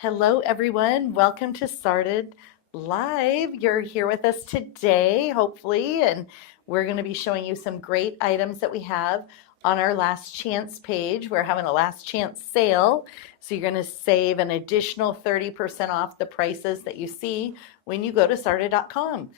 Hello, everyone. Welcome to SARDA Live. You're here with us today, hopefully, and we're going to be showing you some great items that we have on our last chance page. We're having a last chance sale, so you're going to save an additional 30% off the prices that you see when you go to sarda.com.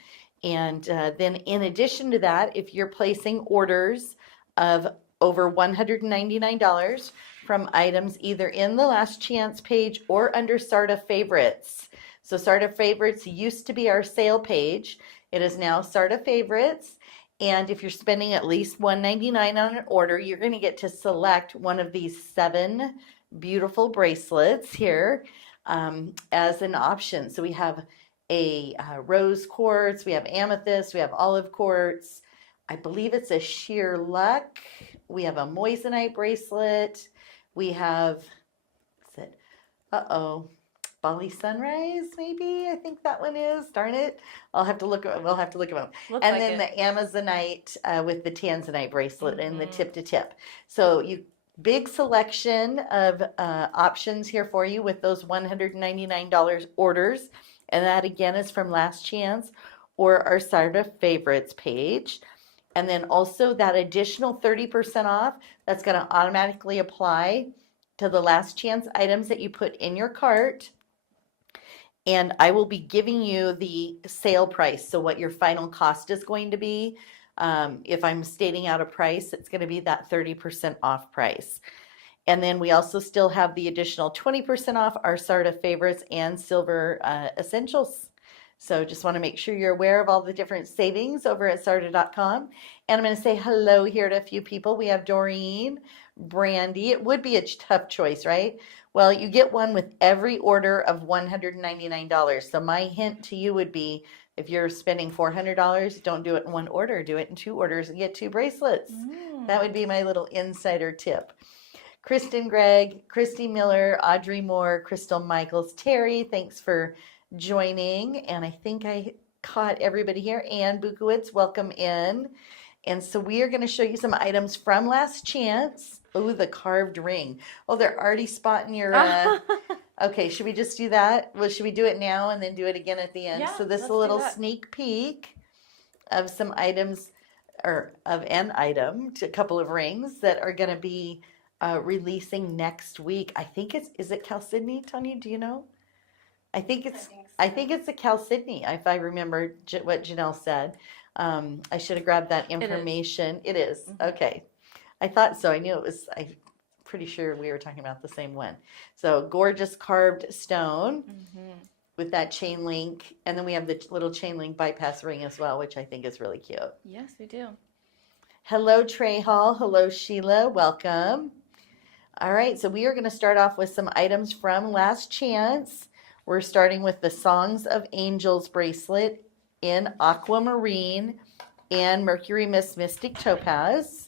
And then, in addition to that, if you're placing orders of over $199, from items either in the last chance page or under SARDA favorites. So SARDA favorites used to be our sale page. It is now SARDA favorites. And if you're spending at least $199 on an order, you're going to get to select one of these 7 beautiful bracelets here as an option. So we have a rose quartz, we have amethyst, we have olive quartz. I believe it's a sheer luck. We have a moissanite bracelet. We have, is it, Bali sunrise, maybe? I think that one is. Darn it. We'll have to look at them. And then the Amazonite with the Tanzanite bracelet and the tip to tip. So big selection of options here for you with those $199 orders. And that again is from Last Chance or our SARDA favorites page. And then also that additional 30% off, that's going to automatically apply to the last chance items that you put in your cart. And I will be giving you the sale price, so what your final cost is going to be. If I'm stating out a price, it's going to be that 30% off price. And then we also still have the additional 20% off our SARDA favorites and silver essentials. So just want to make sure you're aware of all the different savings over at sarda.com. And I'm going to say hello here to a few people. We have Doreen, Brandy. It would be a tough choice, right? Well, you get one with every order of $199. So my hint to you would be, if you're spending $400, don't do it in one order. Do it in 2 orders and get 2 bracelets. That would be my little insider tip. Kristen Gregg, Christy Miller, Audrey Moore, Crystal Michaels, Terry, thanks for joining. And I think I caught everybody here. Ann Bukowitz, welcome in. And so we are going to show you some items from Last Chance. Oh, the carved ring. Oh, they're already spotting your okay, should we just do that? Well, should we do it now and then do it again at the end? Yeah, so this is a little sneak peek of some items, or of an item, to a couple of rings that are going to be releasing next week. I think is it Chalcedony, Tony? Do you know? I think it's a Chalcedony, if I remember what Janelle said. I should have grabbed that information. It is. Okay. I thought so. I knew it was. I'm pretty sure we were talking about the same one. So gorgeous carved stone with that chain link. And then we have the little chain link bypass ring as well, which I think is really cute. Yes, we do. Hello, Trey Hall. Hello, Sheila. Welcome. All right. So we are going to start off with some items from Last Chance. We're starting with the Songs of Angels bracelet in aquamarine and Mercury Mist Mystic Topaz.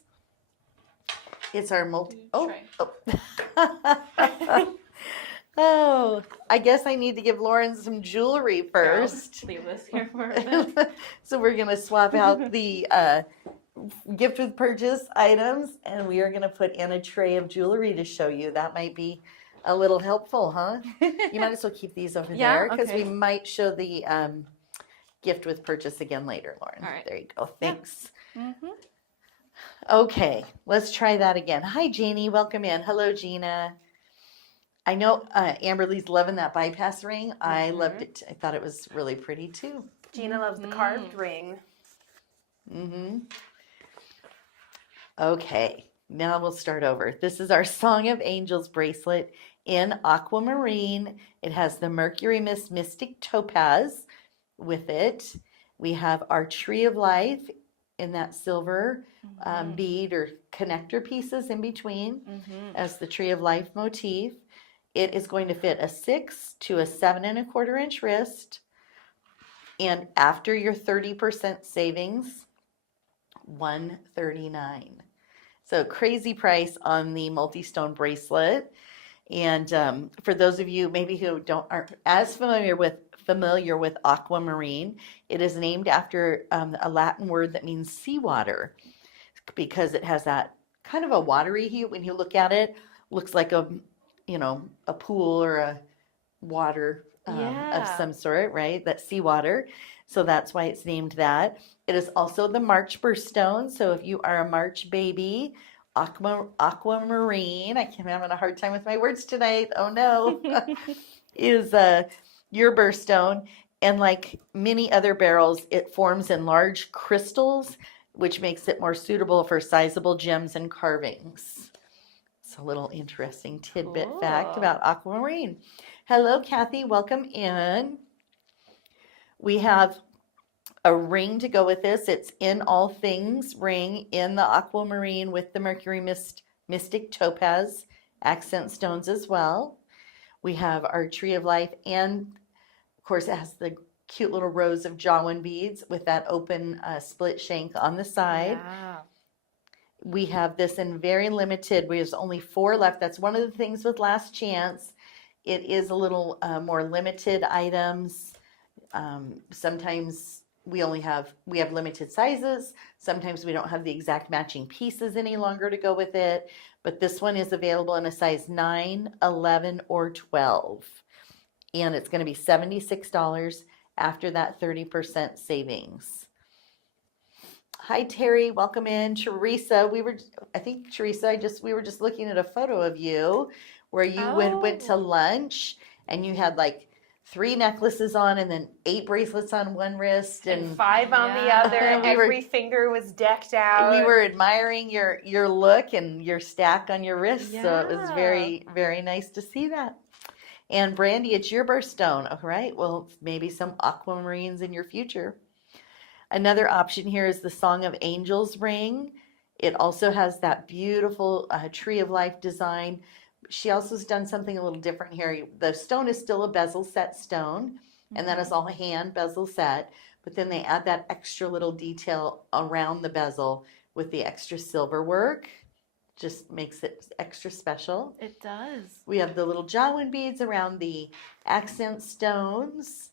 It's our Oh, I guess I need to give Lauren some jewelry first. Leave this here for a minute. So we're going to swap out the gift with purchase items, and we are going to put in a tray of jewelry to show you. That might be a little helpful, huh? You might as well keep these over there because we might show the gift with purchase again later, Lauren. All right. There you go. Thanks. Yeah. Okay, let's try that again. Hi, Jeannie. Welcome in. Hello, Gina. I know Amberly's loving that bypass ring. I loved it. I thought it was really pretty too. Gina loves the carved ring. Okay, now we'll start over. This is our Song of Angels bracelet in aquamarine. It has the Mercury Mist Mystic Topaz with it. We have our Tree of Life in that silver bead or connector pieces in between as the Tree of Life motif. It is going to fit a 6 to a 7 1/4 inch wrist. And after your 30% savings, $139. So crazy price on the multi-stone bracelet. And for those of you maybe who aren't as familiar with aquamarine, it is named after a Latin word that means seawater, because it has that kind of a watery hue. When you look at it, looks like a pool or water of Yeah. some sort, right? That's seawater. So that's why it's named that. It is also the March birthstone. So if you are a March baby, aquamarine, I'm having a hard time with my words tonight. Oh no, is your birthstone. And like many other beryls, it forms in large crystals, which makes it more suitable for sizable gems and carvings. It's a little interesting tidbit fact Cool. about aquamarine. Hello, Kathy. Welcome in. We have a ring to go with this. It's in all things ring in the aquamarine with the Mercury Mystic Topaz accent stones as well. We have our Tree of Life, and of course, it has the cute little rows of Jawan beads with that open split shank on the side. Yeah. We have this in very limited. There's only 4 left. That's one of the things with Last Chance. It is a little more limited items. Sometimes we have limited sizes. Sometimes we don't have the exact matching pieces any longer to go with it. But this one is available in a size 9, 11, or 12. And it's going to be $76 after that 30% savings. Hi, Terry. Welcome in. Teresa, we were just looking at a photo of you where you went to Oh. lunch and you had like 3 necklaces on and then 8 bracelets on one wrist And 5 on the Yeah. other. We were- Every finger was decked out. we were admiring your look and your stack on your wrist. So it was Yeah. very, very nice to see that. And Brandy, it's your birthstone. All right. Well, maybe some aquamarines in your future. Another option here is the Song of Angels ring. It also has that beautiful Tree of Life design. She also has done something a little different here. The stone is still a bezel set stone, and that is all hand bezel set, but then they add that extra little detail around the bezel with the extra silver work. Just makes it extra special. It does. We have the little Jawan beads around the accent stones.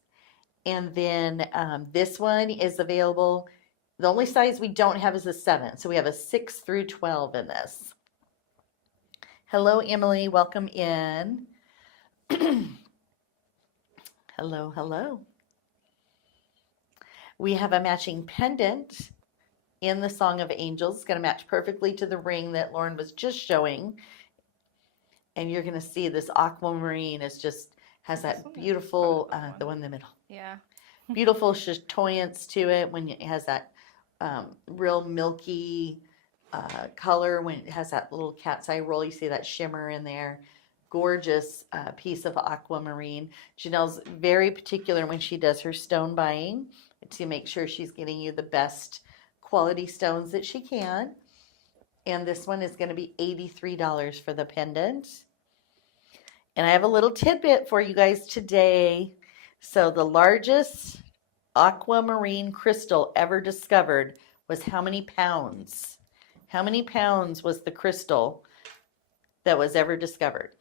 And then this one is available. The only size we don't have is a 7. So we have a 6 through 12 in this. Hello, Emily. Welcome in. Hello, hello. We have a matching pendant in the Song of Angels. It's going to match perfectly to the ring that Lauren was just showing. And you're going to see this aquamarine has that one is beautiful, probably the the one in the middle. Yeah. Beautiful chatoyance to it when it has that real milky color, when it has that little cat's eye roll. You see that shimmer in there. Gorgeous piece of aquamarine. Janelle's very particular when she does her stone buying to make sure she's getting you the best quality stones that she can. And this one is going to be $83 for the pendant. And I have a little tidbit for you guys today. So the largest aquamarine crystal ever discovered was how many pounds? How many pounds was the crystal that was ever discovered?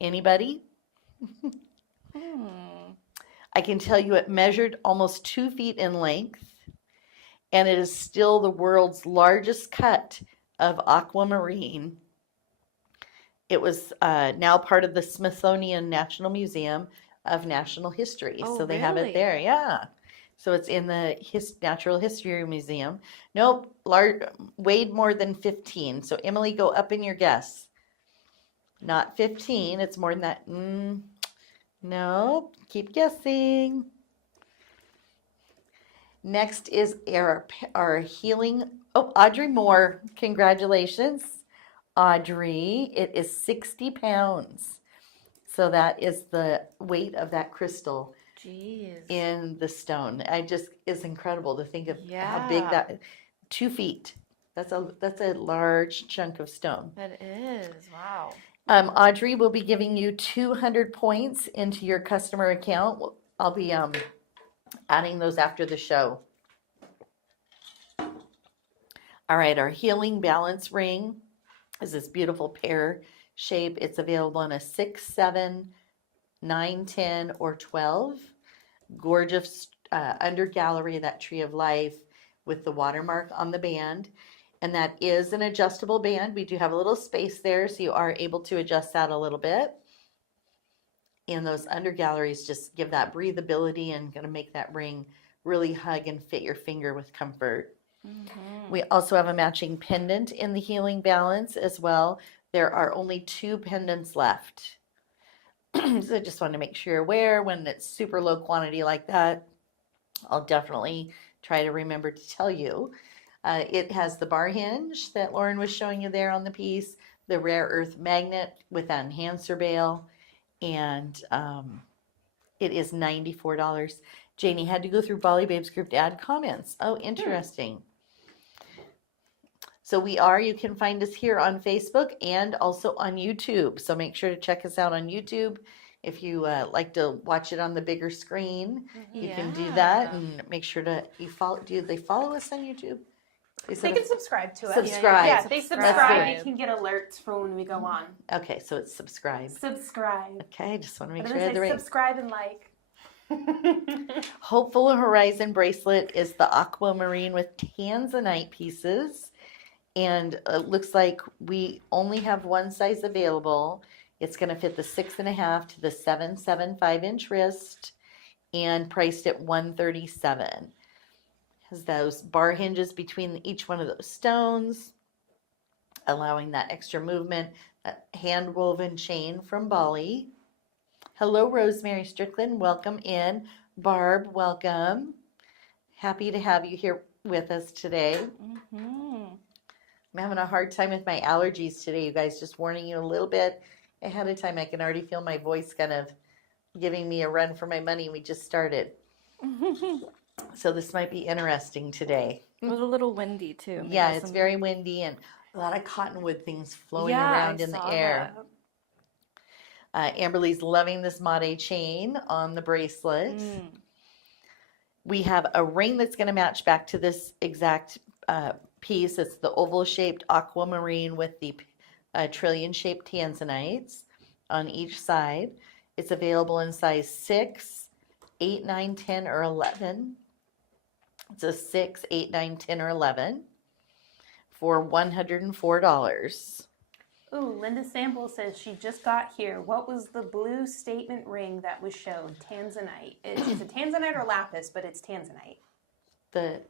Anybody? I can tell you it measured almost 2 feet in length, and it is still the world's largest cut of aquamarine. It was now part of the Smithsonian National Museum of Natural History. Oh, So they have it really? there. Yeah. So it's in the Natural History Museum. Nope, weighed more than 15. So Emily, go up in your guess. Not 15. It's more than that. No, keep guessing. Next is our healing. Oh, Audrey Moore. Congratulations, Audrey. It is 60 pounds. So that is the weight of that crystal Jeez. in the stone. It's incredible to think of how big Yeah. that 2 feet. That's a large chunk of stone. That is. Wow. Audrey will be giving you 200 points into your customer account. I'll be adding those after the show. All right, our healing balance ring is this beautiful pear shape. It's available in a 6, 7, 9, 10, or 12. Gorgeous under gallery, that Tree of Life with the watermark on the band. And that is an adjustable band. We do have a little space there, so you are able to adjust that a little bit. And those under galleries just give that breathability and going to make that ring really hug and fit your finger with comfort. Mm-hmm. We also have a matching pendant in the Healing Balance as well. There are only 2 pendants left. So I just want to make sure you're aware when it's super low quantity like that. I'll definitely try to remember to tell you. It has the bar hinge that Lauren was showing you there on the piece, the rare earth magnet with that enhancer bail, and it is $94. Janie had to go through Bali Babes group to add comments. Oh, interesting. So you can find us here on Facebook and also on YouTube. So make sure to check us out on YouTube. If you like to watch it on the bigger screen, you can do that, and make sure you follow. Do they follow us on YouTube? They can subscribe to us. Subscribe. Yeah, they That's subscribe. good. You can get alerts for when we go on. Okay, so it's subscribe. Subscribe. Okay, I just want to make But sure I it had the says right. subscribe and like. Hopeful Horizon bracelet is the aquamarine with tanzanite pieces, and it looks like we only have one size available. It's going to fit the 6.5 to the 7.75 inch wrist, and priced at $137. Has those bar hinges between each one of those stones, allowing that extra movement. A hand woven chain from Bali. Hello, Rosemary Strickland. Welcome in. Barb, welcome. Happy to have you here with us today. Mm-hmm. I'm having a hard time with my allergies today, you guys. Just warning you a little bit ahead of time. I can already feel my voice kind of giving me a run for my money. We just started. So this might be interesting today. It was a little windy too. Maybe Yeah, it's some- very windy and a lot of cottonwood things floating Yeah, around I in the saw air. that. Amberly's loving this mate chain on the bracelet. Mm. We have a ring that's going to match back to this exact piece. It's the oval-shaped aquamarine with the trillion-shaped tanzanites on each side. It's available in size 6, 8, 9, 10, or 11. It's a 6, 8, 9, 10, or 11 for $104. Ooh, Linda Sample says she just got here. What was the blue statement ring that was showed? Tanzanite. It's a tanzanite or lapis, but it's tanzanite. The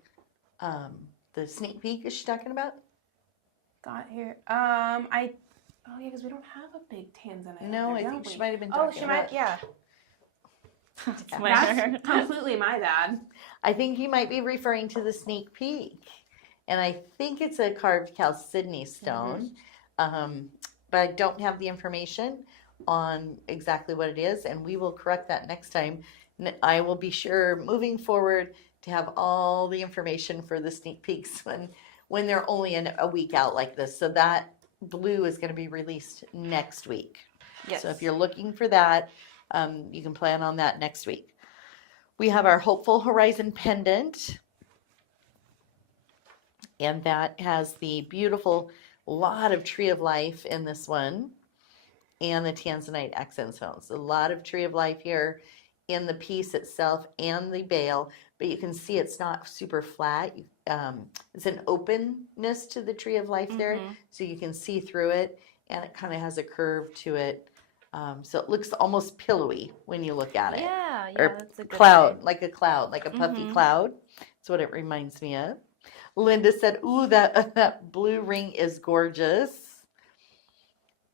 sneak peek is she talking about? Got here. Oh yeah, because we don't have a big tanzanite. No, there, I don't think we? she might have been Oh, talking she about. might. Yeah. It's my That's hair. completely my bad. I think you might be referring to the sneak peek, and I think it's a carved chalcedony stone, but I don't have the information on exactly what it is, and we will correct that next time. I will be sure moving forward to have all the information for the sneak peeks when they're only a week out like this. So that blue is going to be released next week. Yes. So if you're looking for that, you can plan on that next week. We have our Hopeful Horizon pendant, and that has the beautiful lot of Tree of Life in this one, and the Tanzanite accent stones. A lot of Tree of Life here in the piece itself and the bail, but you can see it's not super flat. It's an openness to the Tree of Life there, so you can see through it, and it kind of has a curve to it. So it looks almost pillowy when you look at it. Yeah, Or that's a good cloud, way. like a cloud, like a puffy Mhm. cloud. That's what it reminds me of. Linda said, "Ooh, that blue ring is gorgeous."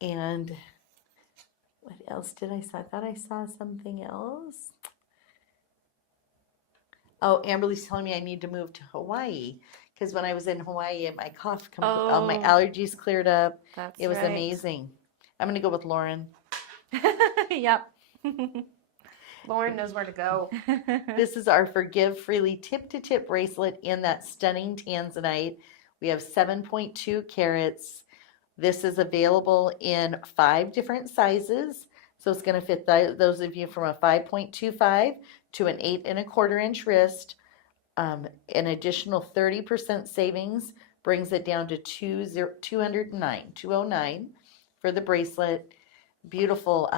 And what else did I saw? I thought I saw something else. Oh, Amberly's telling me I need to move to Hawaii because when I was in Hawaii, my cough, all my Oh. allergies cleared up. That's It was right. amazing. I'm gonna go with Lauren. Yep. Lauren knows where to go. This is our Forgive Freely tip-to-tip bracelet in that stunning tanzanite. We have 7.2 carats. This is available in 5 different sizes. So it's going to fit those of you from a 5.25 to an 8.25 inch wrist. An additional 30% savings brings it down to 209 for the bracelet. Beautiful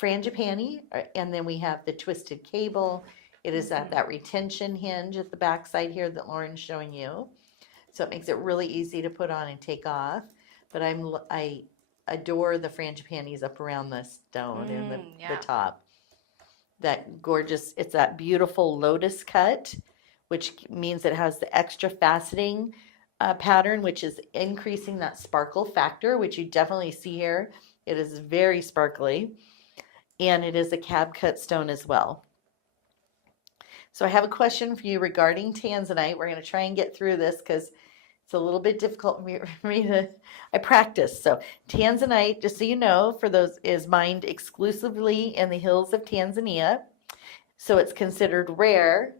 frangipani, and then we have the twisted cable. It is at that retention hinge at the back side here that Lauren's showing you. So it makes it really easy to put on and take off. But I adore the frangipanis up around the stone and the yeah. top. That gorgeous, it's that beautiful lotus cut, which means it has the extra faceting pattern, which is increasing that sparkle factor, which you definitely see here. It is very sparkly, and it is a cab cut stone as well. So I have a question for you regarding tanzanite. We're going to try and get through this because it's a little bit difficult for me to, I practice. So tanzanite, just so you know, for those, is mined exclusively in the hills of Tanzania. So it's considered rare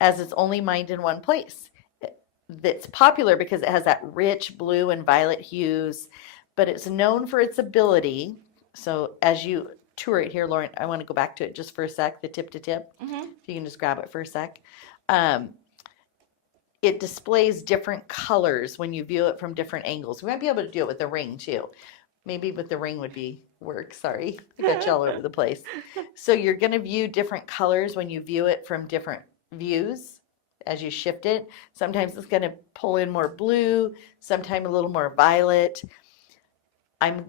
as it's only mined in one place. It's popular because it has that rich blue and violet hues, but it's known for its ability. So as you tour it here, Lauren, I want to go back to it just for a sec, the tip to tip. If you can just grab it for a sec. It displays different colors when you view it from different angles. We might be able to do it with the ring too. Maybe with the ring would be work. Sorry, I got you all over the place. So you're going to view different colors when you view it from different views as you shift it. Sometimes it's going to pull in more blue, sometimes a little more violet.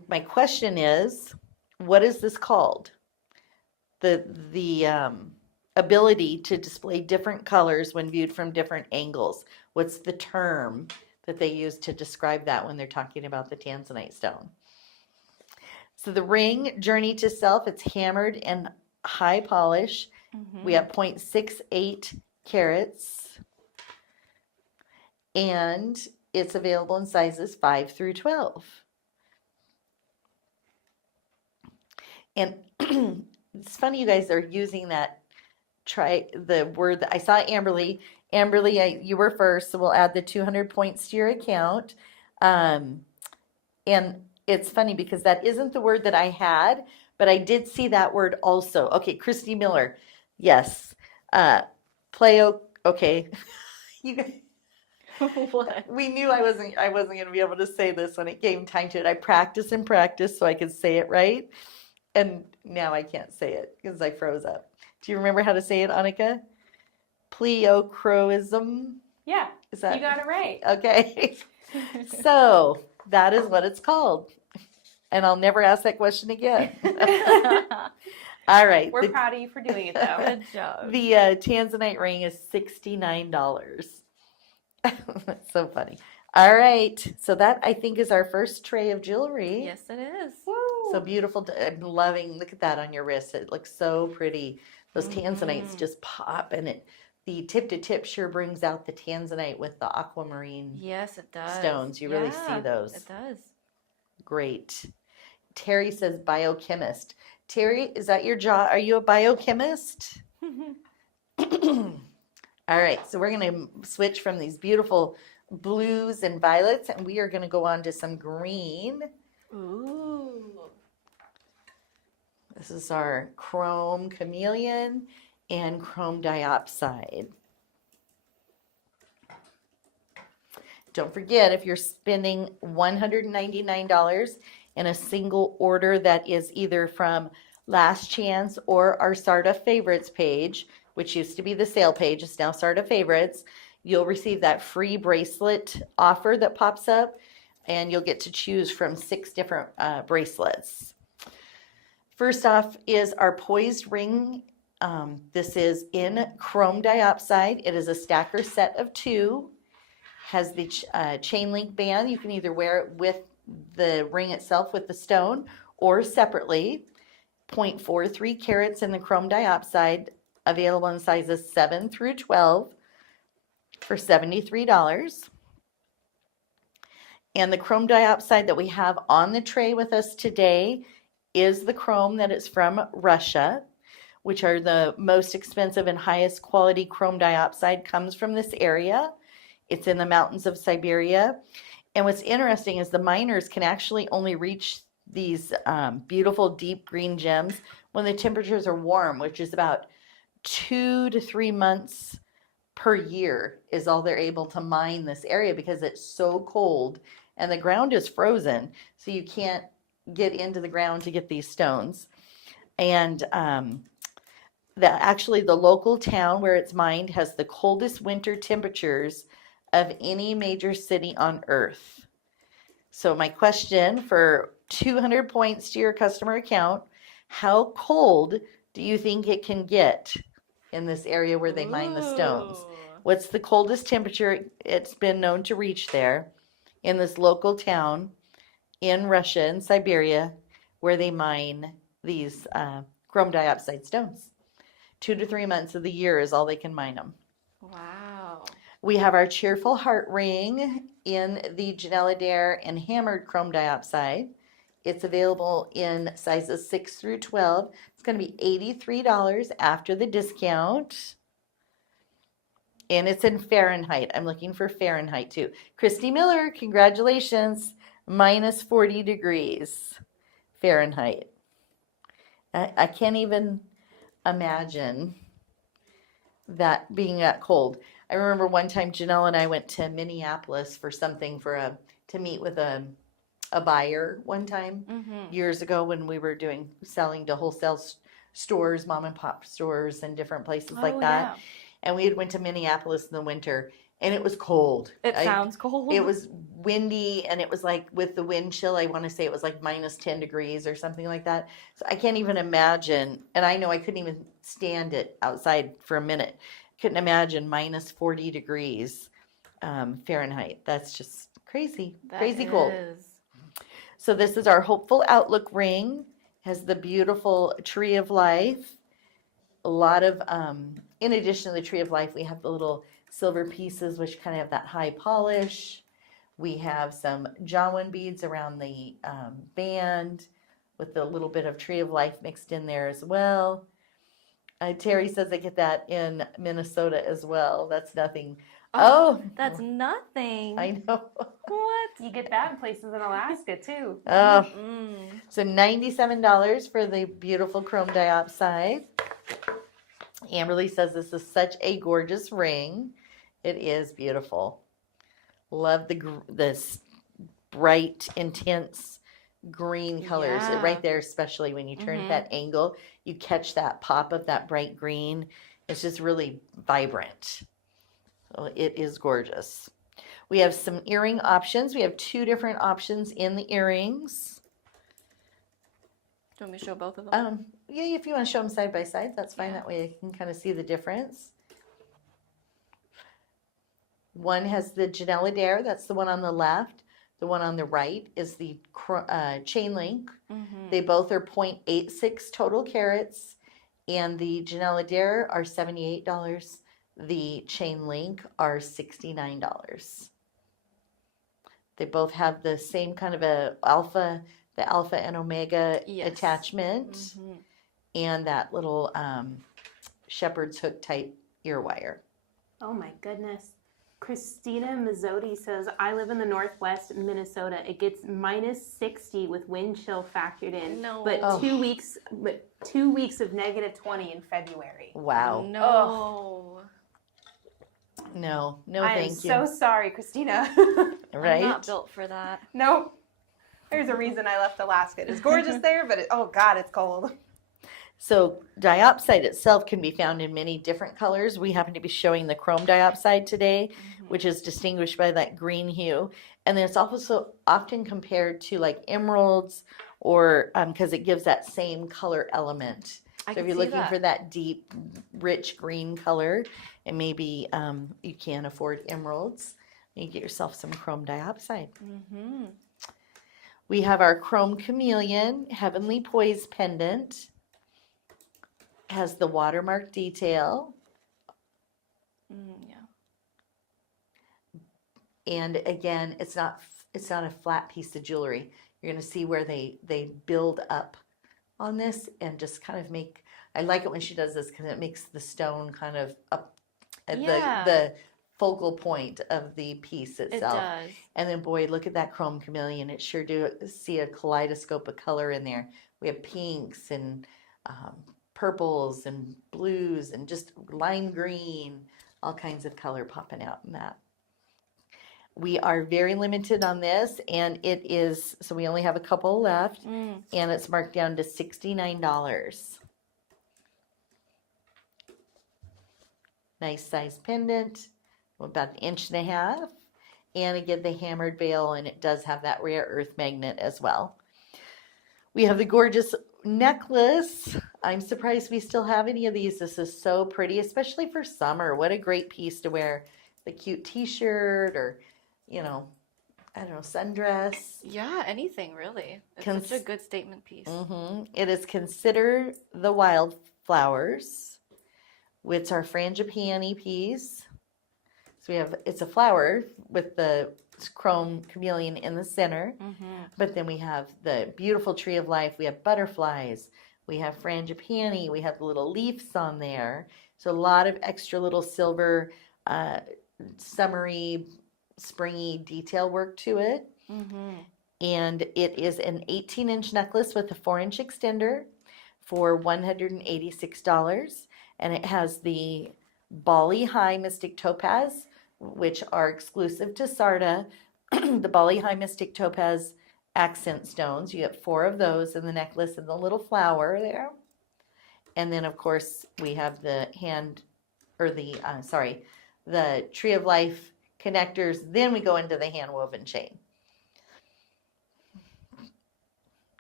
My question is, what is this called? The ability to display different colors when viewed from different angles. What's the term that they use to describe that when they're talking about the tanzanite stone? So the ring, Journey to Self, it's hammered and high polish. We have 0.68 carats. And it's available in sizes 5 through 12. And it's funny you guys are using that. Try the word that I saw. Amberly, you were first, so we'll add the 200 points to your account. And it's funny because that isn't the word that I had, but I did see that word also. Okay, Christy Miller, yes. Pleo, okay. You guys, What? we knew I wasn't going to be able to say this when it came time to it. I practiced and practiced so I could say it right, and now I can't say it because I froze up. Do you remember how to say it, Annika? Pleocroism? Yeah, Is that, you got it right. okay. So that is what it's called. And I'll never ask that question again. All right. We're proud of you for doing it, though. Good job. The tanzanite ring is $69. That's so funny. All right. So that, I think, is our first tray of jewelry. Yes, it is. Woo. So beautiful. I'm loving, look at that on your wrist. It looks so pretty. Those tanzanites just pop, and the tip to tip sure brings out the tanzanite with the aquamarine Yes, it does. stones. You really see those. It does. Great. Terry says biochemist. Terry, is that your job? Are you a biochemist? All right, so we're going to switch from these beautiful blues and violets, and we are going to go on to some green. Ooh. This is our chrome chameleon and chrome diopside. Don't forget, if you're spending $199 in a single order that is either from Last Chance or our SARDA Favorites page, which used to be the sale page, it's now SARDA Favorites, you'll receive that free bracelet offer that pops up, and you'll get to choose from 6 different bracelets. First off is our poised ring. This is in chrome diopside. It is a stacker set of 2. Has the chain link band. You can either wear it with the ring itself with the stone or separately. 0.43 carats in the chrome diopside, available in sizes 7 through 12 for $73. And the chrome diopside that we have on the tray with us today is the chrome that is from Russia, which are the most expensive and highest quality chrome diopside comes from this area. It's in the mountains of Siberia. And what's interesting is the miners can actually only reach these beautiful deep green gems when the temperatures are warm, which is about 2 to 3 months per year is all they're able to mine this area because it's so cold and the ground is frozen. So you can't get into the ground to get these stones. And actually the local town where it's mined has the coldest winter temperatures of any major city on earth. So my question for 200 points to your customer account, how cold do you think it can get in this area where they mine the stones? Ooh. What's the coldest temperature it's been known to reach there in this local town in Russia and Siberia where they mine these chrome dioxide stones? 2 to 3 months of the year is all they can mine them. Wow. We have our cheerful heart ring in the Janela Dare and hammered chrome dioxide. It's available in sizes 6 through 12. It's going to be $83 after the discount. And it's in Fahrenheit. I'm looking for Fahrenheit too. Christy Miller, congratulations. Minus 40 degrees Fahrenheit. I can't even imagine that being that cold. I remember one time Janelle and I went to Minneapolis for something to meet with a buyer one time years ago when we were selling to wholesale stores, mom and pop stores and different places like that. Yeah. And we had went to Minneapolis in the winter and it was cold. It sounds cold. It was windy and it was like with the wind chill, I want to say it was like minus 10 degrees or something like that. So I can't even imagine. And I know I couldn't even stand it outside for a minute. Couldn't imagine minus 40 degrees Fahrenheit. That's just crazy, crazy cold. So this is our Hopeful Outlook ring. Has the beautiful Tree of Life. A lot of, in addition to the Tree of Life, we have the little silver pieces, which kind of have that high polish. We have some Jawan beads around the band with a little bit of Tree of Life mixed in there as well. Terry says they get that in Minnesota as well. That's nothing. Oh, that's nothing. I know. What? You get that in places in Alaska too. Oh, so $97 for the beautiful chrome dioxide. Amberly says this is such a gorgeous ring. It is beautiful. Love this bright, intense green colors. Yeah. Right there, especially when you turn at that angle, you catch that pop of that bright green. It's just really vibrant. So it is gorgeous. We have some earring options. We have 2 different options in the earrings. Do you want me to show both of them? Yeah, if you want to show them side by side, that's fine. That way you can kind of see the difference. One has the Janela Dare. That's the one on the left. The one on the right is the chain link. They both are 0.86 total carats. And the Janela Dare are $78. The chain link are $69. They both have the same kind of the alpha and omega attachment and that little shepherd's hook type ear wire. Oh my goodness. Christina Mazzotti says, I live in the northwest Minnesota. It gets minus 60 with wind chill factored in. No. But 2 weeks of negative 20 in February. Wow. No. No, I am thank you. so sorry, Christina. Right? I'm not built for that. Nope. There's a reason I left Alaska. It's gorgeous there, but oh God, it's cold. So diopside itself can be found in many different colors. We happen to be showing the chrome diopside today, which is distinguished by that green hue. And then it's also often compared to like emeralds or because it gives that same color element. So if you're looking for that deep, rich green color, and maybe you can't afford emeralds, you get yourself some chrome diopside. We have our chrome chameleon heavenly poise pendant. Has the watermark detail. And again, it's not a flat piece of jewelry. You're going to see where they build up on this and just kind of make. I like it when she does this because it makes the stone kind of up at the focal point of the piece itself. It does. And then boy, look at that chrome chameleon. It sure do see a kaleidoscope of color in there. We have pinks and purples and blues and just lime green, all kinds of color popping out in that. We are very limited on this, and it is, so we only have a couple left, and it's marked down to $69. Nice size pendant, about 1.5 inches, and again the hammered bail, and it does have that rare earth magnet as well. We have the gorgeous necklace. I'm surprised we still have any of these. This is so pretty, especially for summer. What a great piece to wear. The cute t-shirt or, you know, I don't know, sundress. Yeah, anything really. It's Cons- such a good statement piece. It is considered the wildflowers, which are frangipani piece. So we have, it's a flower with the chrome chameleon in the center. But then we have the beautiful tree of life. We have butterflies. We have frangipani. We have the little leaves on there. So a lot of extra little silver, summery, springy detail work to it. And it is an 18-inch necklace with a 4-inch extender for $186. And it has the Bali High Mystic Topaz, which are exclusive to SARDA. The Bali High Mystic Topaz accent stones. You get 4 of those in the necklace and the little flower there. And then, of course, we have the the Tree of Life connectors. Then we go into the hand woven chain.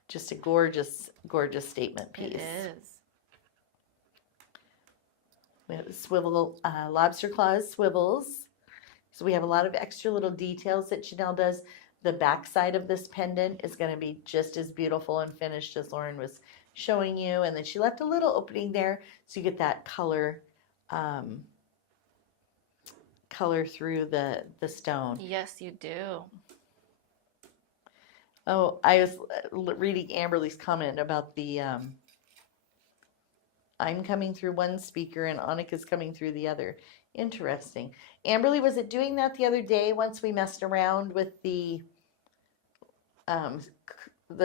Just a gorgeous, gorgeous statement piece. It is. We have the swivel, lobster claws swivels. So we have a lot of extra little details that Chanel does. The back side of this pendant is going to be just as beautiful and finished as Lauren was showing you. And then she left a little opening there so you get that color through the stone. Yes, you do. Oh, I was reading Amberly's comment about the I'm coming through one speaker and Annika's coming through the other. Interesting. Amberly, was it doing that the other day once we messed around with the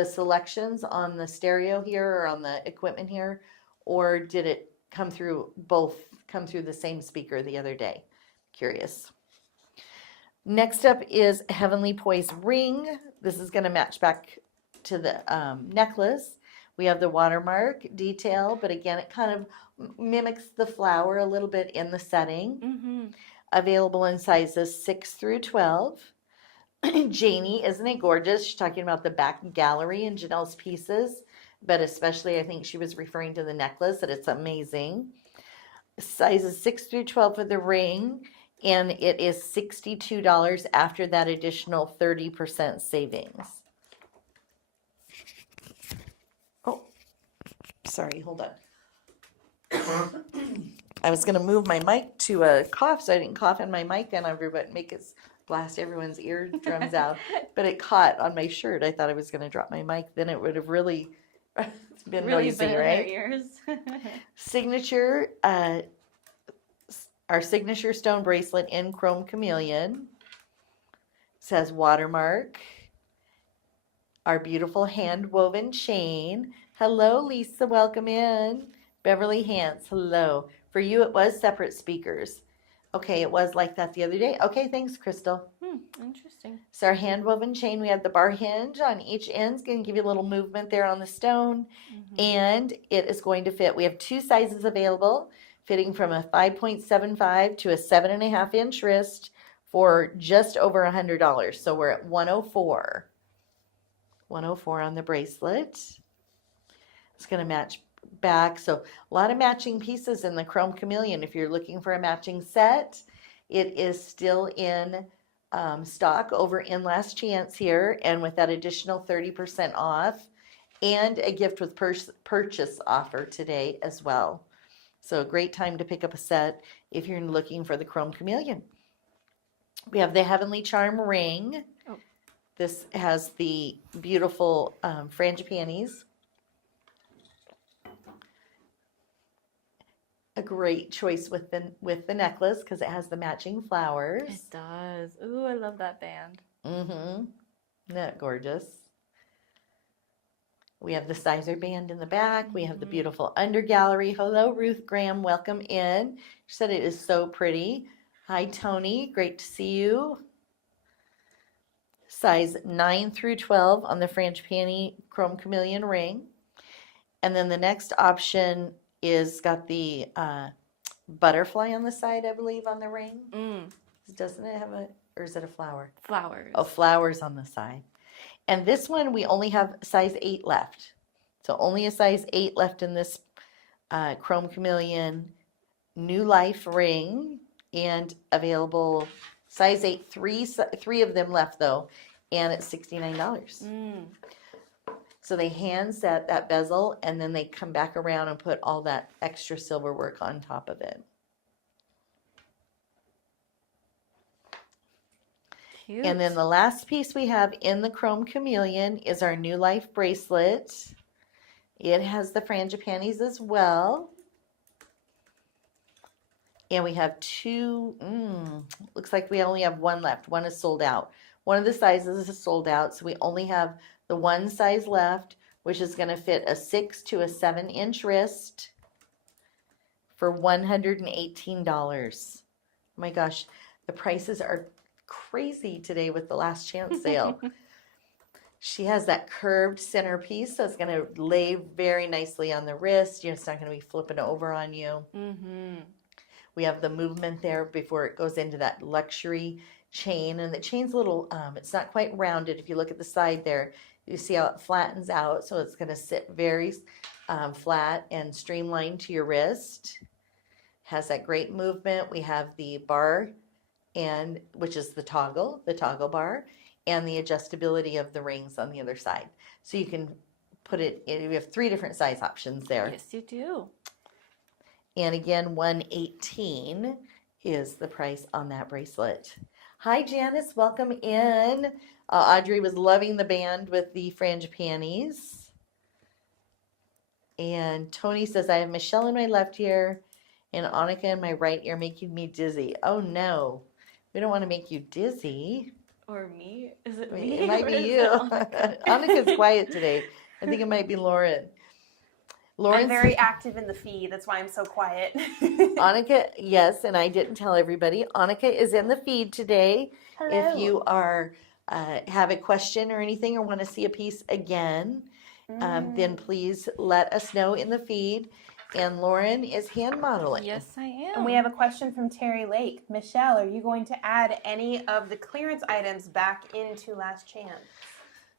selections on the stereo here or on the equipment here, or did it come through the same speaker the other day? Curious. Next up is Heavenly Poise ring. This is going to match back to the necklace. We have the watermark detail, but again, it kind of mimics the flower a little bit in the setting. Available in sizes 6 through 12. Janie, isn't it gorgeous? She's talking about the back gallery in Janelle's pieces, but especially I think she was referring to the necklace, that it's amazing. Sizes 6 through 12 for the ring, and it is $62 after that additional 30% savings. Oh, sorry, hold on. I was going to move my mic to a cough so I didn't cough in my mic and everybody make it blast everyone's eardrums out, but it caught on my shirt. I thought I was going to drop my mic, then it would have really been noisy, been in right? their ears. Signature, our signature stone bracelet in chrome chameleon. Says watermark. Our beautiful hand woven chain. Hello, Lisa. Welcome in. Beverly Hance. Hello. For you, it was separate speakers. Okay, it was like that the other day. Okay, thanks, Crystal. Interesting. So our hand woven chain, we have the bar hinge on each end. It's going to give you a little movement there on the stone. And it is going to fit. We have 2 sizes available, fitting from a 5.75 to a 7.5 inch wrist for just over $100. So we're at $104. $104 on the bracelet. It's going to match back. So a lot of matching pieces in the chrome chameleon. If you're looking for a matching set, it is still in stock over in Last Chance here, and with that additional 30% off and a gift with purchase offer today as well. So a great time to pick up a set if you're looking for the chrome chameleon. We have the Heavenly Charm ring. This has the beautiful frangipanis. A great choice with the necklace because it has the matching flowers. It does. Ooh, I love that band. Isn't that gorgeous? We have the sizer band in the back. We have the beautiful under gallery. Hello, Ruth Graham. Welcome in. She said it is so pretty. Hi, Tony. Great to see you. Size 9 through 12 on the frangipani chrome chameleon ring. And then the next option is got the butterfly on the side, I believe, on the ring. Doesn't it have a, or is it a flower? Flowers. Oh, flowers on the side. And this one, we only have size 8 left. So only a size 8 left in this Chrome Chameleon New Life ring, and available size 8, three of them left though, and it's $69. Mm. So they hand set that bezel, and then they come back around and put all that extra silver work on top of it. Cute. And then the last piece we have in the Chrome Chameleon is our New Life bracelet. It has the frangipanis as well. And we have two, looks like we only have one left. One is sold out. One of the sizes is sold out, so we only have the one size left, which is going to fit a 6 to a 7-inch wrist for $118. Oh my gosh, the prices are crazy today with the last chance sale. She has that curved centerpiece, so it's going to lay very nicely on the wrist. It's not going to be flipping over on you. Mm-hmm. We have the movement there before it goes into that luxury chain, and the chain's a little, it's not quite rounded. If you look at the side there, you see how it flattens out, so it's going to sit very flat and streamlined to your wrist. Has that great movement. We have the bar, and which is the toggle bar, and the adjustability of the rings on the other side. So you can put it in, we have 3 different size options there. Yes, you do. And again, $118 is the price on that bracelet. Hi, Janice. Welcome in. Audrey was loving the band with the frangipanis. And Tony says, I have Michelle in my left ear and Annika in my right ear making me dizzy. Oh, no. We don't want to make you dizzy. Or me? Is it I me? mean, it might or be is you. it Annika? Annika's quiet today. I think it might be Lauren. Lauren's, I'm very active in the feed. That's why I'm so quiet. Annika, yes, and I didn't tell everybody. Annika is in the feed today. Hello. If you are have a question or anything, or want to see a piece again, then please let us know in the feed. And Lauren is hand modeling. Yes, I am. And we have a question from Terry Lake. Michelle, are you going to add any of the clearance items back into Last Chance?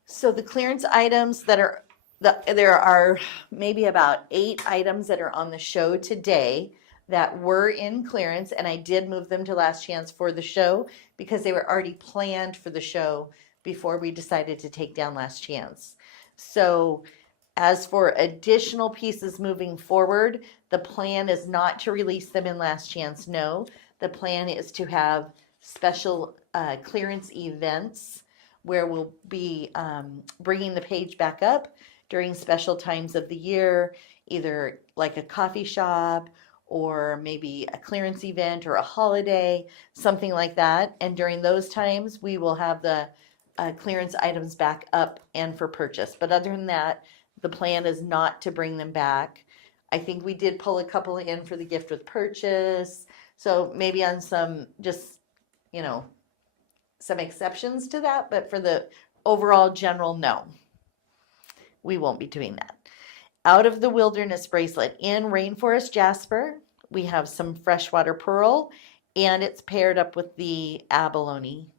So the clearance items that are, there are maybe about 8 items that are on the show today that were in clearance, and I did move them to Last Chance for the show because they were already planned for the show before we decided to take down Last Chance. So as for additional pieces moving forward, the plan is not to release them in Last Chance, no. The plan is to have special clearance events where we'll be bringing the page back up during special times of the year, either like a coffee shop or maybe a clearance event or a holiday, something like that. And during those times, we will have the clearance items back up and for purchase. But other than that, the plan is not to bring them back. I think we did pull a couple in for the gift with purchase. So maybe on some, just, you know, some exceptions to that, but for the overall general, no. We won't be doing that. Out of the Wilderness bracelet in Rainforest Jasper, we have some freshwater pearl, and it's paired up with the abalone.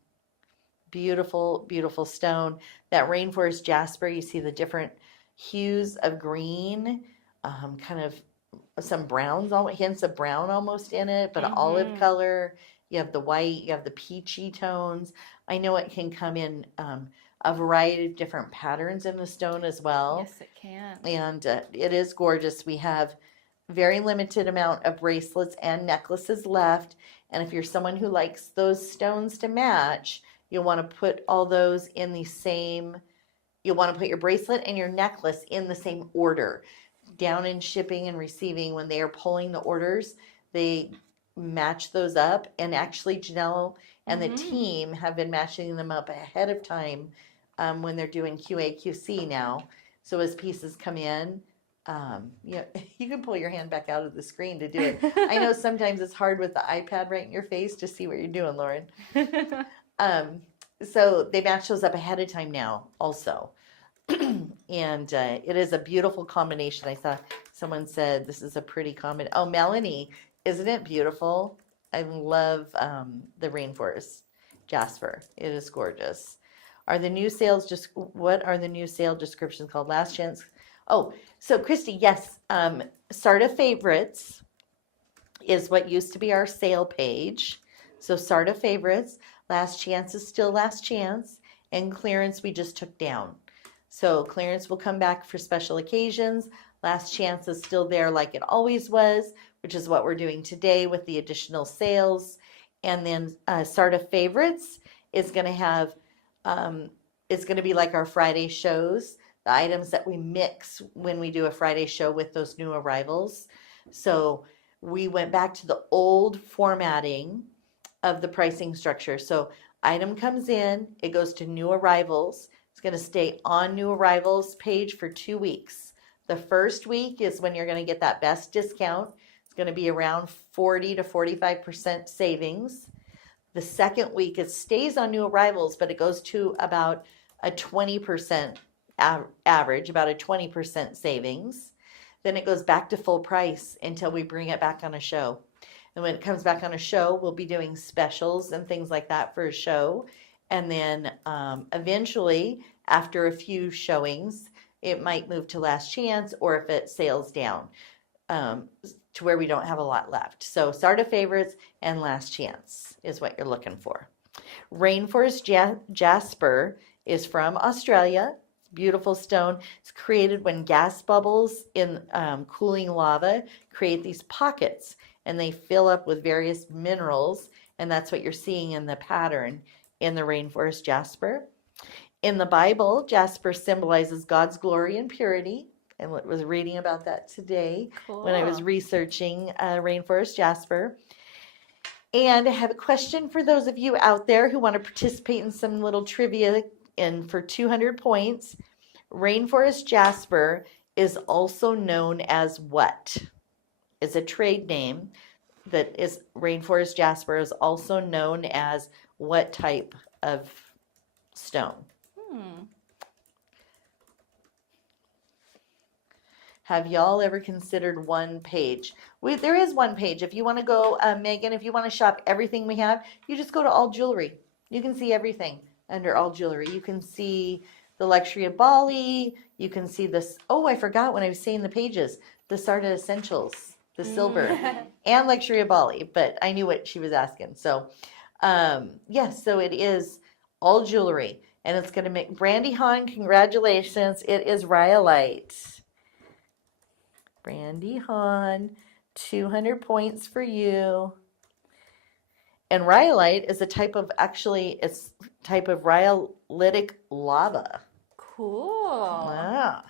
Beautiful, beautiful stone. That Rainforest Jasper, you see the different hues of green, kind of some browns, hints of brown almost in it, but olive color. You have the white, you have the peachy tones. I know it can come in a variety of different patterns in the stone as well. Yes, it can. And it is gorgeous. We have very limited amount of bracelets and necklaces left. And if you're someone who likes those stones to match, you'll want to put all those in the same, you'll want to put your bracelet and your necklace in the same order. Down in shipping and receiving, when they are pulling the orders, they match those up. And actually, Janelle and the team have been matching them up ahead of time when they're doing QA, QC now. So as pieces come in, you can pull your hand back out of the screen to do it. I know sometimes it's hard with the iPad right in your face to see what you're doing, Lauren. So they match those up ahead of time now also. And it is a beautiful combination. I saw someone said this is a pretty combination. Oh, Melanie, isn't it beautiful? I love the Rainforest jasper. It is gorgeous. Are the new sales just what are the new sale descriptions called? Last chance. Oh, so Christy, yes, SARDA favorites is what used to be our sale page. So SARDA favorites, last chance is still last chance, and clearance we just took down. So clearance will come back for special occasions. Last chance is still there like it always was, which is what we're doing today with the additional sales. And then SARDA favorites is going to have, it's going to be like our Friday shows, the items that we mix when we do a Friday show with those new arrivals. So we went back to the old formatting of the pricing structure. So item comes in, it goes to new arrivals. It's going to stay on new arrivals page for 2 weeks. The first week is when you're going to get that best discount. It's going to be around 40 to 45% savings. The second week, it stays on new arrivals, but it goes to about a 20% average, about a 20% savings. Then it goes back to full price until we bring it back on a show. And when it comes back on a show, we'll be doing specials and things like that for a show. And then eventually, after a few showings, it might move to last chance, or if it sales down to where we don't have a lot left. So SARDA favorites and last chance is what you're looking for. Rainforest jasper is from Australia. Beautiful stone. It's created when gas bubbles in cooling lava create these pockets, and they fill up with various minerals, and that's what you're seeing in the pattern in the rainforest jasper. In the Bible, jasper symbolizes God's glory and purity. I was reading about that today when I was researching rainforest jasper. And I have a question for those of you out there who want to participate in some little trivia for 200 points. Rainforest jasper is also known as what? It's a trade name that is rainforest jasper is also known as what type of stone? Have y'all ever considered one page? There is one page. If you want to go, Megan, if you want to shop everything we have, you just go to all jewelry. You can see everything under all jewelry. You can see the luxury of Bali. You can see this. Oh, I forgot when I was saying the pages. The SARDA essentials, the silver, and luxury of Bali. But I knew what she was asking. So, yes, so it is all jewelry. And it's going to make Brandy Hahn, congratulations. It is rhyolite. Brandy Hahn, 200 points for you. And rhyolite is a type of, it's type of rhyolitic lava. Cool. Wow.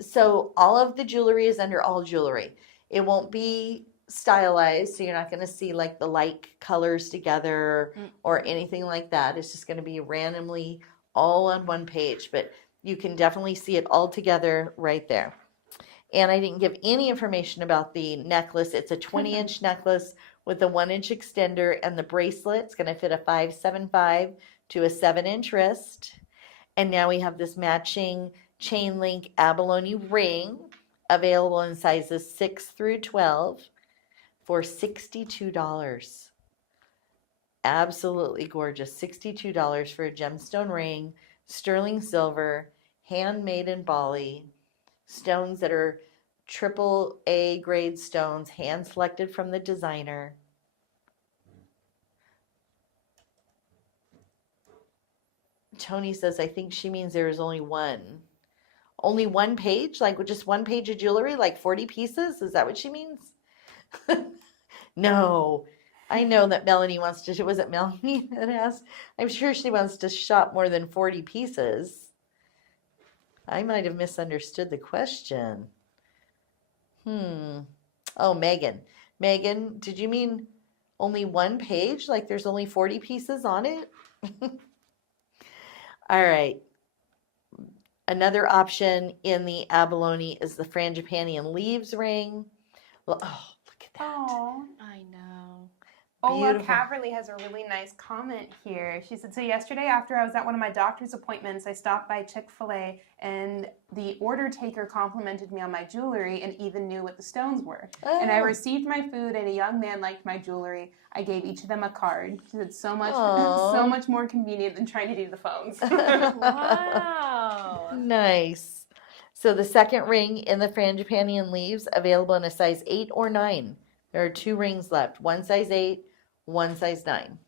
So all of the jewelry is under all jewelry. It won't be stylized, so you're not going to see like the light colors together or anything like that. It's just going to be randomly all on one page, but you can definitely see it all together right there. And I didn't give any information about the necklace. It's a 20-inch necklace with a 1-inch extender, and the bracelet's going to fit a 575 to a 7-inch wrist. And now we have this matching chain link abalone ring available in sizes 6 through 12 for $62. Absolutely gorgeous. $62 for a gemstone ring, sterling silver, handmade in Bali. Stones that are AAA grade stones, hand selected from the designer. Tony says, I think she means there is only one. Only one page? Like just one page of jewelry? Like 40 pieces? Is that what she means? No. I know that Melanie wants to, was it Melanie that asked? I'm sure she wants to shop more than 40 pieces. I might have misunderstood the question. Oh, Megan. Megan, did you mean only one page? Like there's only 40 pieces on it? All right. Another option in the abalone is the frangipani and leaves ring. Well, oh, look at that. Aww. I know. Ola Beautiful. Caverly has a really nice comment here. She said, so yesterday after I was at one of my doctor's appointments, I stopped by Chick-fil-A and the order taker complimented me on my jewelry and even knew what the stones were. And I Oh. received my food and a young man liked my jewelry. I gave each of them a card. She said, so much Aw. more convenient than trying to do the phones. Wow. Nice. So the second ring in the frangipani leaves available in a size 8 or 9. There are 2 rings left, one size 8, one size 9.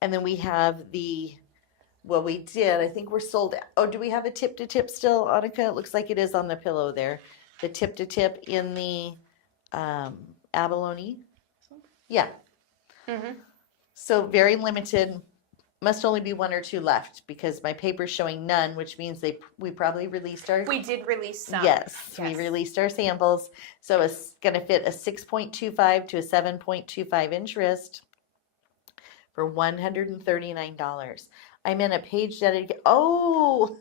And then we have we did, I think we're sold out. Oh, do we have a tip to tip still, Annika? It looks like it is on the pillow there. The tip to tip in the abalone. Yeah. Mhm. So very limited. Must only be 1 or 2 left because my paper's showing none, which means we probably released our. We did release some. Yes, we released our samples. So it's going to fit a 6.25 to a 7.25 inch wrist for $139. I'm in a page dedicated. Oh,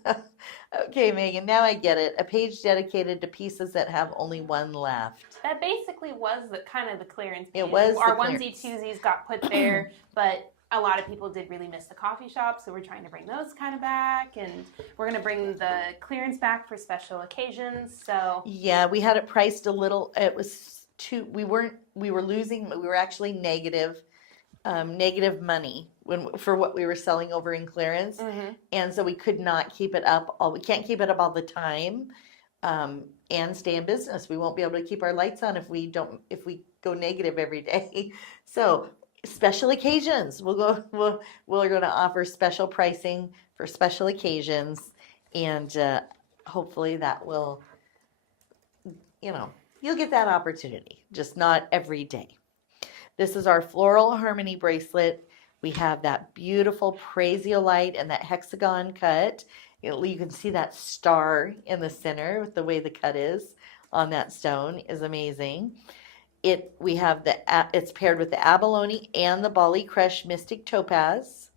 okay, Megan. Now I get it. A page dedicated to pieces that have only 1 left. That basically was the kind of the clearance page. It was Our the onesie twosies got put there, but a lot of people did really miss the coffee shop, so we're trying to bring those kind of back, and we're going to bring the clearance back for special occasions. So Yeah, we had it priced a little. It was too. We were losing. We were actually negative money for what we were selling over in clearance, and so we could not keep it up. We can't keep it up all the time, and stay in business. We won't be able to keep our lights on if we go negative every day. So special occasions, we're going to offer special pricing for special occasions, and hopefully that will, you'll get that opportunity, just not every day. This is our floral harmony bracelet. We have that beautiful praisiolite and that hexagon cut. You can see that star in the center with the way the cut is on that stone is amazing. It's paired with the abalone and the Bali Crush Mystic Topaz.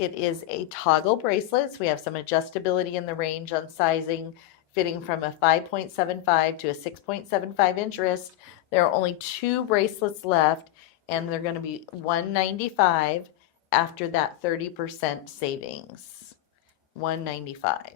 It is a toggle bracelet, so we have some adjustability in the range on sizing, fitting from a 5.75 to a 6.75 inch wrist. There are only 2 bracelets left, and they're going to be $195 after that 30% savings. $195.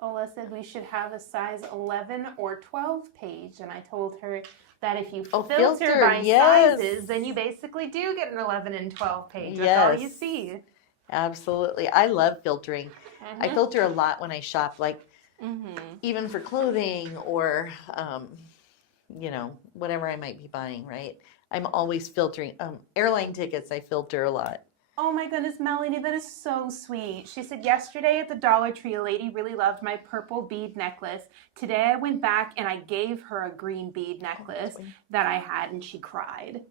Ola said we should have a size 11 or 12 page, and I told her that if you filter by sizes, then you basically do get an 11 and 12 page. That's all you see. Absolutely. I love filtering. I filter a lot when I shop, like even for clothing or, whatever I might be buying, right? I'm always filtering. Airline tickets, I filter a lot. Oh my goodness, Melanie, that is so sweet. She said, yesterday at the Dollar Tree, a lady really loved my purple bead necklace. Today I went back and I gave her a green bead necklace that I had, and she cried.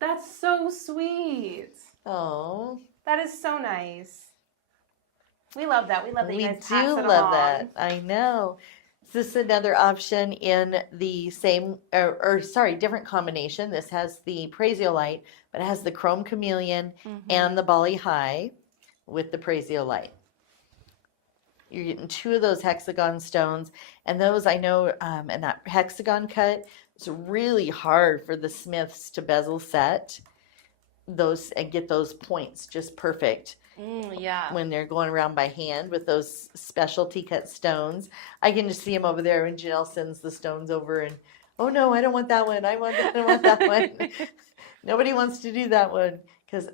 That's so sweet. Oh. That is so nice. We love that. We love that you guys pass it along. We do love that. I know. This is another option in the same, different combination. This has the praisiolite, but it has the chrome chameleon and the Bali High with the praisiolite. You're getting 2 of those hexagon stones, and those I know, and that hexagon cut, it's really hard for the smiths to bezel set those and get those points just perfect. Yeah. When they're going around by hand with those specialty cut stones. I can just see them over there when Janelle sends the stones over and, oh no, I don't want that one. I don't want that one. Nobody wants to do that one because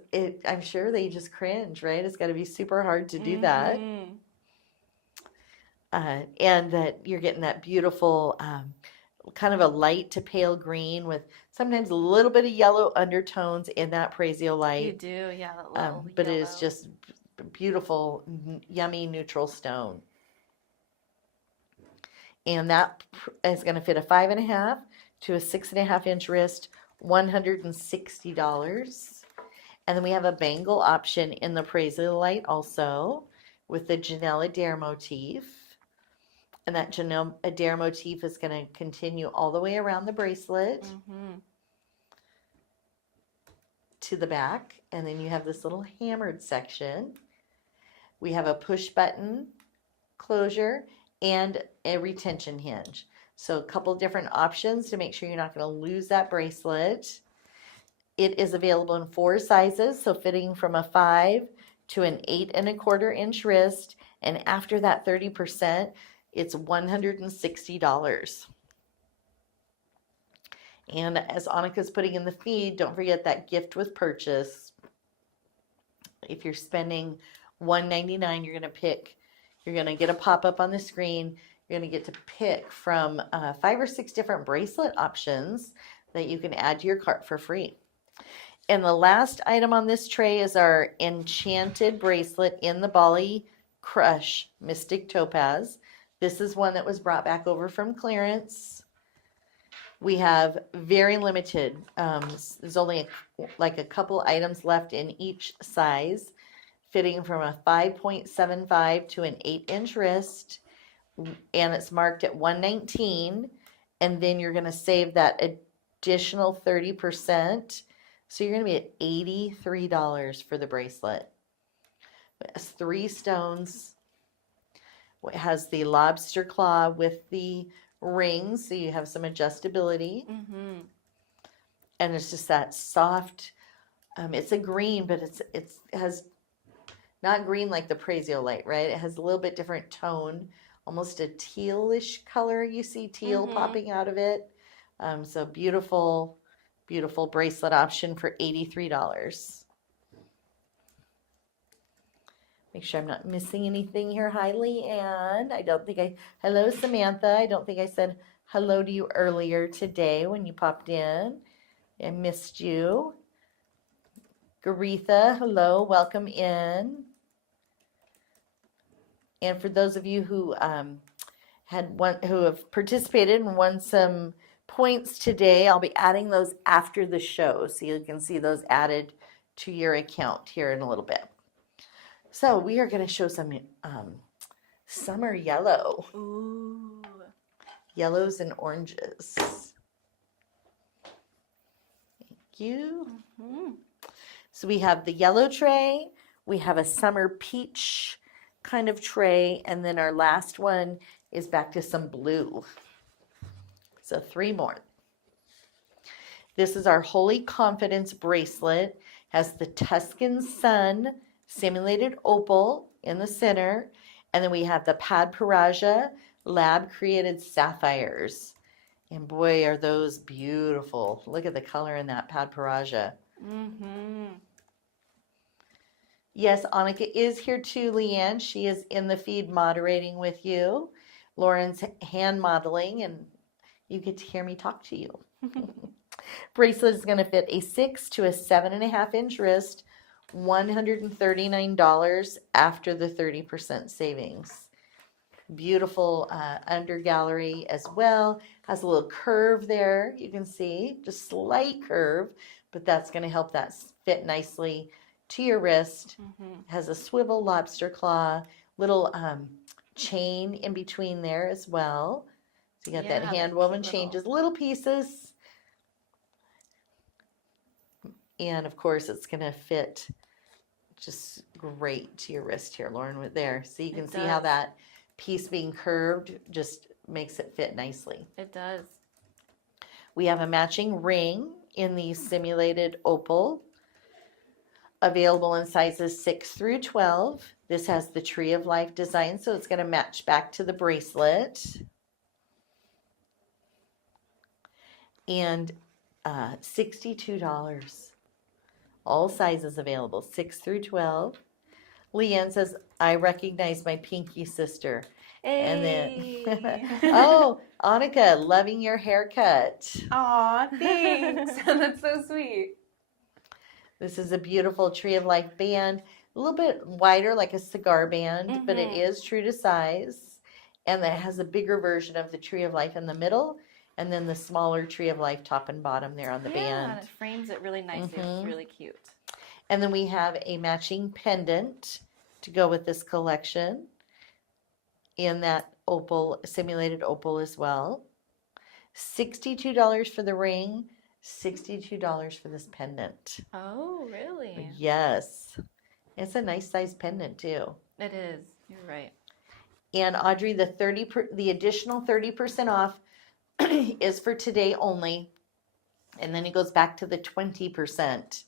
I'm sure they just cringe, right? It's got to be super hard to do that. And that you're getting that beautiful kind of a light to pale green with sometimes a little bit of yellow undertones in that praisiolite. You do, yeah. That little But yellow. it is just beautiful, yummy, neutral stone. And that is going to fit a 5.5 to a 6.5 inch wrist, $160. And then we have a bangle option in the praisiolite also with the Janelle Adair motif. And that Janelle Adair motif is going to continue all the way around the bracelet to the back. And then you have this little hammered section. We have a push button closure and a retention hinge. So a couple different options to make sure you're not going to lose that bracelet. It is available in 4 sizes, so fitting from a 5 to an 8¼ inch wrist. And after that 30%, it's $160. And as Annika's putting in the feed, don't forget that gift with purchase. If you're spending $199, you're going to get a pop-up on the screen. You're going to get to pick from 5 or 6 different bracelet options that you can add to your cart for free. And the last item on this tray is our enchanted bracelet in the Bali Crush Mystic Topaz. This is one that was brought back over from clearance. We have very limited, there's only like a couple items left in each size, fitting from a 5.75 to an 8-inch wrist, and it's marked at $119, and then you're going to save that additional 30%, so you're going to be at $83 for the bracelet. It has 3 stones. It has the lobster claw with the rings, so you have some adjustability. And it's just that soft, it's a green, but it has not green like the Prezio-Lite, right? It has a little bit different tone, almost a tealish color. You see teal popping out of it. So beautiful, beautiful bracelet option for $83. Make sure I'm not missing anything here. Hi, Leanne. Hello, Samantha. I don't think I said hello to you earlier today when you popped in. I missed you. Garetha, hello, welcome in. And for those of you who who have participated and won some points today, I'll be adding those after the show, so you can see those added to your account here in a little bit. So we are going to show some summer yellow. Ooh. Yellows and oranges. Thank you. So we have the yellow tray, we have a summer peach kind of tray, and then our last one is back to some blue. So 3 more. This is our Holy Confidence bracelet. Has the Tuscan sun simulated opal in the center, and then we have the Pad Paraja lab created sapphires, and boy are those beautiful. Look at the color in that Pad Paraja. Yes, Annika is here too, Leanne. She is in the feed moderating with you. Lauren's hand modeling, and you get to hear me talk to you. Bracelet is going to fit a 6 to a 7.5-inch wrist, $139 after the 30% savings. Beautiful under gallery as well. Has a little curve there, you can see, just slight curve, but that's going to help that fit nicely to your wrist. Has a swivel lobster claw, little chain in between there as well. So you got that hand woven chain, just little pieces. And of course it's going to fit just great to your wrist here, Lauren, with there. So you can see how that piece being curved just makes it fit nicely. It does. We have a matching ring in the simulated opal, available in sizes 6 through 12. This has the Tree of Life design, so it's going to match back to the bracelet. And $62. All sizes available, 6 through 12. Leanne says, I recognize my pinky sister. Hey. And then, oh, Annika, loving your haircut. Aw, thanks. That's so sweet. This is a beautiful Tree of Life band, a little bit wider, like a cigar band, but it is true to size. And that has a bigger version of the Tree of Life in the middle, and then the smaller Tree of Life top and bottom there on the band. Yeah, it frames it really nicely. It's really cute. And then we have a matching pendant to go with this collection in that opal, simulated opal as well. $62 for the ring, $62 for this pendant. Oh, really? Yes. It's a nice size pendant too. It is. You're right. And Audrey, the additional 30% off is for today only. And then it goes back to the 20%.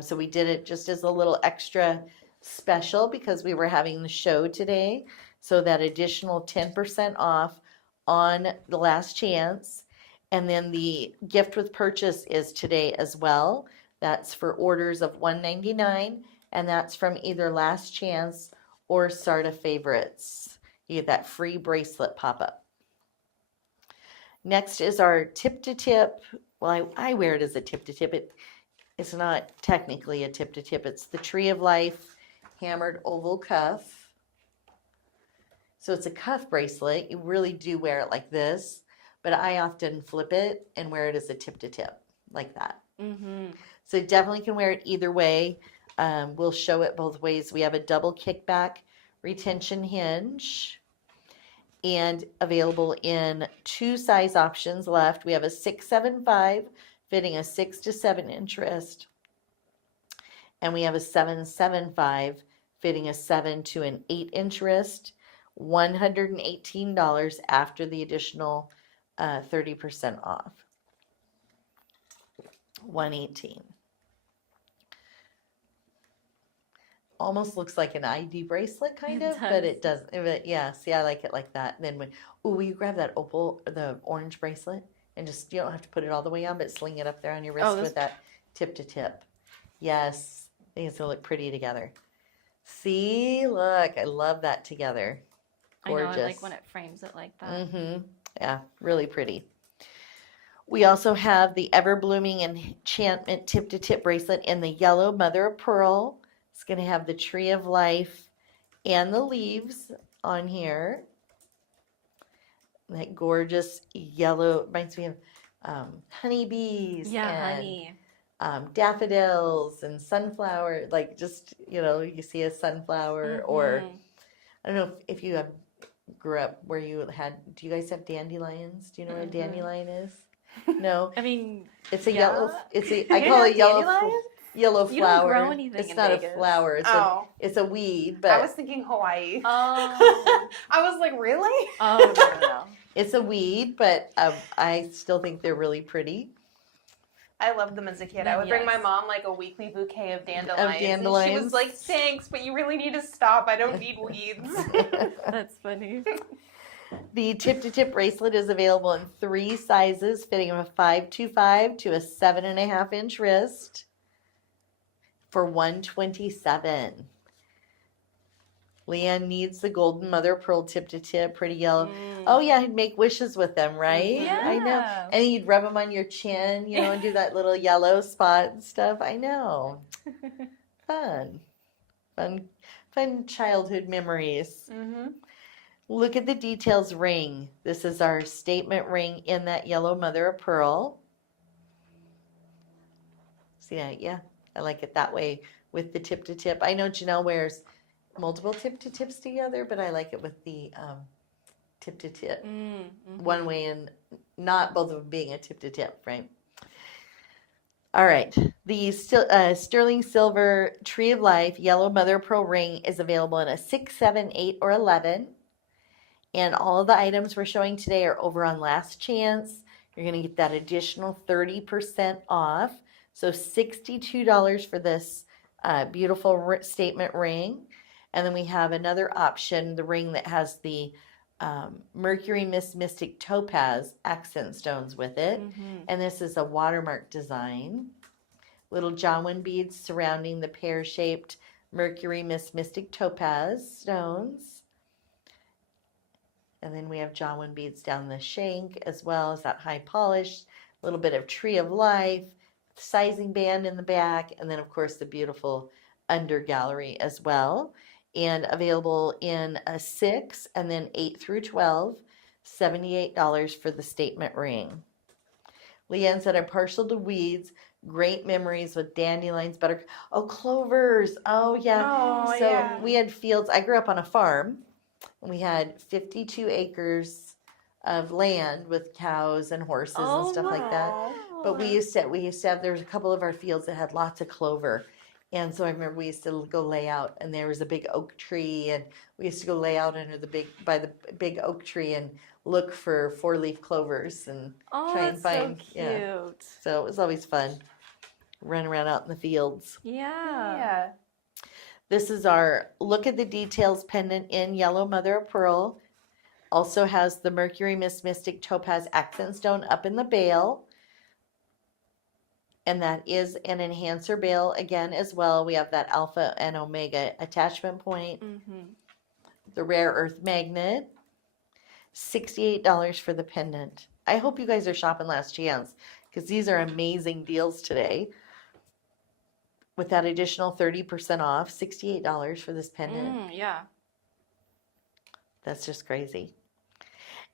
So we did it just as a little extra special because we were having the show today. So that additional 10% off on the last chance. And then the gift with purchase is today as well. That's for orders of $199, and that's from either last chance or SARDA favorites. You get that free bracelet pop-up. Next is our tip-to-tip. Well, I wear it as a tip-to-tip. It's not technically a tip-to-tip. It's the Tree of Life hammered oval cuff. So it's a cuff bracelet. You really do wear it like this, but I often flip it and wear it as a tip-to-tip like that. Mm-hmm. So you definitely can wear it either way. We'll show it both ways. We have a double kickback retention hinge and available in 2 size options left. We have a 675 fitting a 6 to 7 inch wrist, and we have a 775 fitting a 7 to an 8 inch wrist. $118 after the additional 30% off. $118. Almost looks like an ID bracelet, kind of, but it doesn't. But yeah, see, I like it like that. And then when, will you grab that the orange bracelet, and just, you don't have to put it all the way on, but sling it up there on your wrist with that tip to tip. Yes, I think it's gonna look pretty together. See, look, I love that together. Gorgeous. I know, I like when it frames it like that. Mm-hmm. Yeah, really pretty. We also have the Ever Blooming Enchantment Tip to Tip bracelet in the yellow mother of pearl. It's going to have the Tree of Life and the leaves on here. That gorgeous yellow reminds me of honeybees. Yeah, and, honey. Daffodils and sunflower. Like, just, you see a sunflower, or I don't know if you grew up where you had. Do you guys have dandelions? Do you know what a dandelion is? No. I mean, it's a yellow. I call it yellow flower. You don't grow anything it's in not Vegas. a flower. It's a weed. But I was thinking Hawaii. Oh. I was like, really? Oh, no. It's a weed, but I still think they're really pretty. I loved them as a kid. I would bring my mom like a weekly bouquet of dandelions. And she was like, thanks, but you really need to stop. I don't need weeds. That's funny. The tip-to-tip bracelet is available in 3 sizes, fitting a 525 to a 7.5 inch wrist for $127. Leanne needs the golden mother of pearl tip-to-tip, pretty yellow. Oh yeah, I'd make wishes with them, right? Yeah. I know. And you'd rub them on your chin, and do that little yellow spot and stuff. I know. Fun childhood memories. Mm-hmm. Look at the details ring. This is our statement ring in that yellow mother of pearl. See that? Yeah, I like it that way with the tip to tip. I know Janelle wears multiple tip to tips together, but I like it with the tip to tip. One way, and not both of them being a tip to tip, right? All right, the sterling silver Tree of Life yellow mother of pearl ring is available in a 6, 7, 8, or 11. And all of the items we're showing today are over on Last Chance. You're going to get that additional 30% off. So $62 for this beautiful statement ring. And then we have another option, the ring that has the Mercury Mystic Topaz accent stones with it. And this is a watermark design. Little Jawan beads surrounding the pear-shaped Mercury Mystic Topaz stones. And then we have Jawan beads down the shank, as well as that high polish, a little bit of Tree of Life, sizing band in the back, and then of course the beautiful under gallery as well. And available in a 6 and then 8 through 12, $78 for the statement ring. Leanne said, I'm partial to weeds, great memories with dandelions, clovers. Oh yeah. So we had fields. I grew up on a farm. We had 52 acres of land with cows and horses and stuff like that. But we used to have, there was a couple of our fields that had lots of clover. And so I remember we used to go lay out, and there was a big oak tree, and we used to go lay out under the big oak tree and look for 4-leaf clovers and Oh, try and that's find, so yeah. cute. So it was always fun, run around out in the fields. Yeah. Yeah. This is our Look at the Details pendant in yellow mother of pearl. Also has the Mercury Miss Mystic Topaz accent stone up in the bail. And that is an enhancer bail again as well. We have that alpha and omega attachment point. Mm-hmm. The rare earth magnet. $68 for the pendant. I hope you guys are shopping last chance because these are amazing deals today. With that additional 30% off, $68 for this pendant. Yeah. That's just crazy.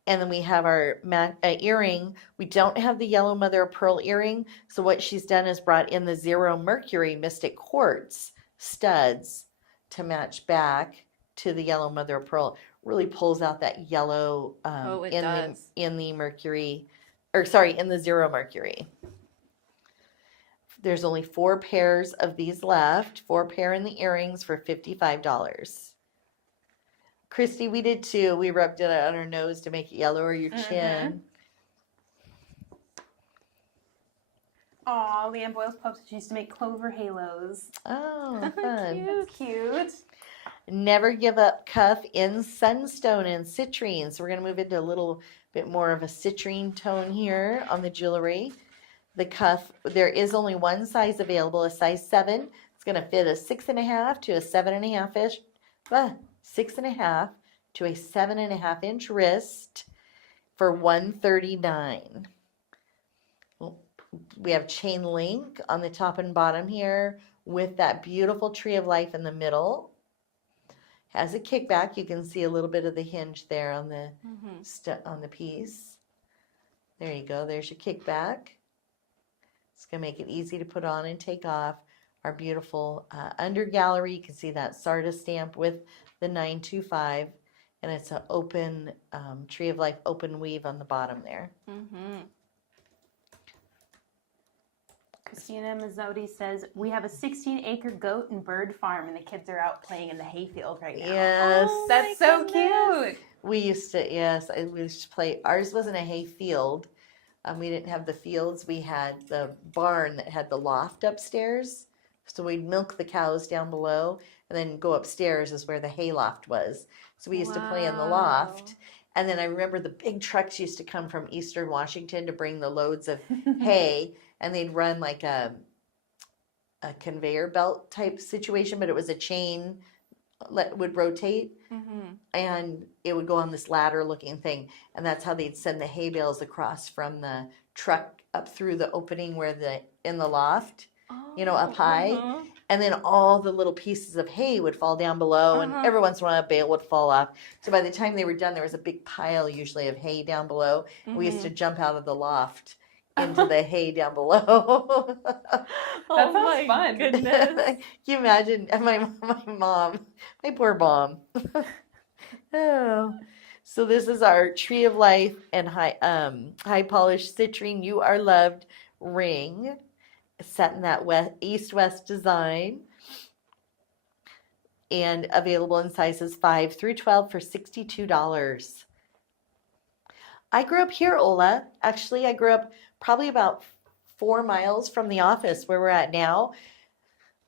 And then we have our earring. We don't have the yellow mother of pearl earring. So what she's done is brought in the Zero Mercury Mystic Quartz studs to match back to the yellow mother of pearl. Really pulls out that yellow It in does. the Mercury, or sorry, in the Zero Mercury. There's only 4 pairs of these left. 4 pair in the earrings for $55. Christy, we did too. We rubbed it on our nose to make it yellow, or your chin. Aw, Leanne Boyle's pups used to make clover halos. Oh, fun. Cute. Never give up cuff in sunstone and citrine. So we're going to move into a little bit more of a citrine tone here on the jewelry. The cuff, there is only one size available, a size 7. It's going to fit a 6.5 to a 7.5 inch, 6.5 to a 7.5 inch wrist for $139. We have chain link on the top and bottom here with that beautiful tree of life in the middle. Has a kickback. You can see a little bit of the hinge there on the on the piece. There you go. There's your kickback. It's going to make it easy to put on and take off. Our beautiful under gallery. You can see that SARDA stamp with the 925, and it's an open tree of life open weave on the bottom there. Christina Mazzotti says, we have a 16-acre goat and bird farm, and the kids are out playing in the hayfield right now. Yes. Oh, That's my so goodness. cute. We used to, we used to play. Ours wasn't a hay field. We didn't have the fields. We had the barn that had the loft upstairs. So we'd milk the cows down below, and then go upstairs is where the hay loft was. So we used to play in the loft. And then I remember the big trucks used to come from Eastern Washington to bring the loads of hay, and they'd run like a conveyor belt type situation, but it was a chain would rotate, and it would go on this ladder looking thing, and that's how they'd send the hay bales across from the truck up through the opening where in the loft, up high, and then all the little pieces of hay would fall down below, and every once in a while a bale would fall off. So by the time they were done, there was a big pile usually of hay down below. We used to jump out of the loft into the hay down below. That sounds fun. Goodness. Can you imagine my mom, my poor mom. Oh, so this is our Tree of Life and high polished citrine You Are Loved ring, set in that east-west design, and available in sizes 5 through 12 for $62. I grew up here, Ola. Actually, I grew up probably about 4 miles from the office where we're at now.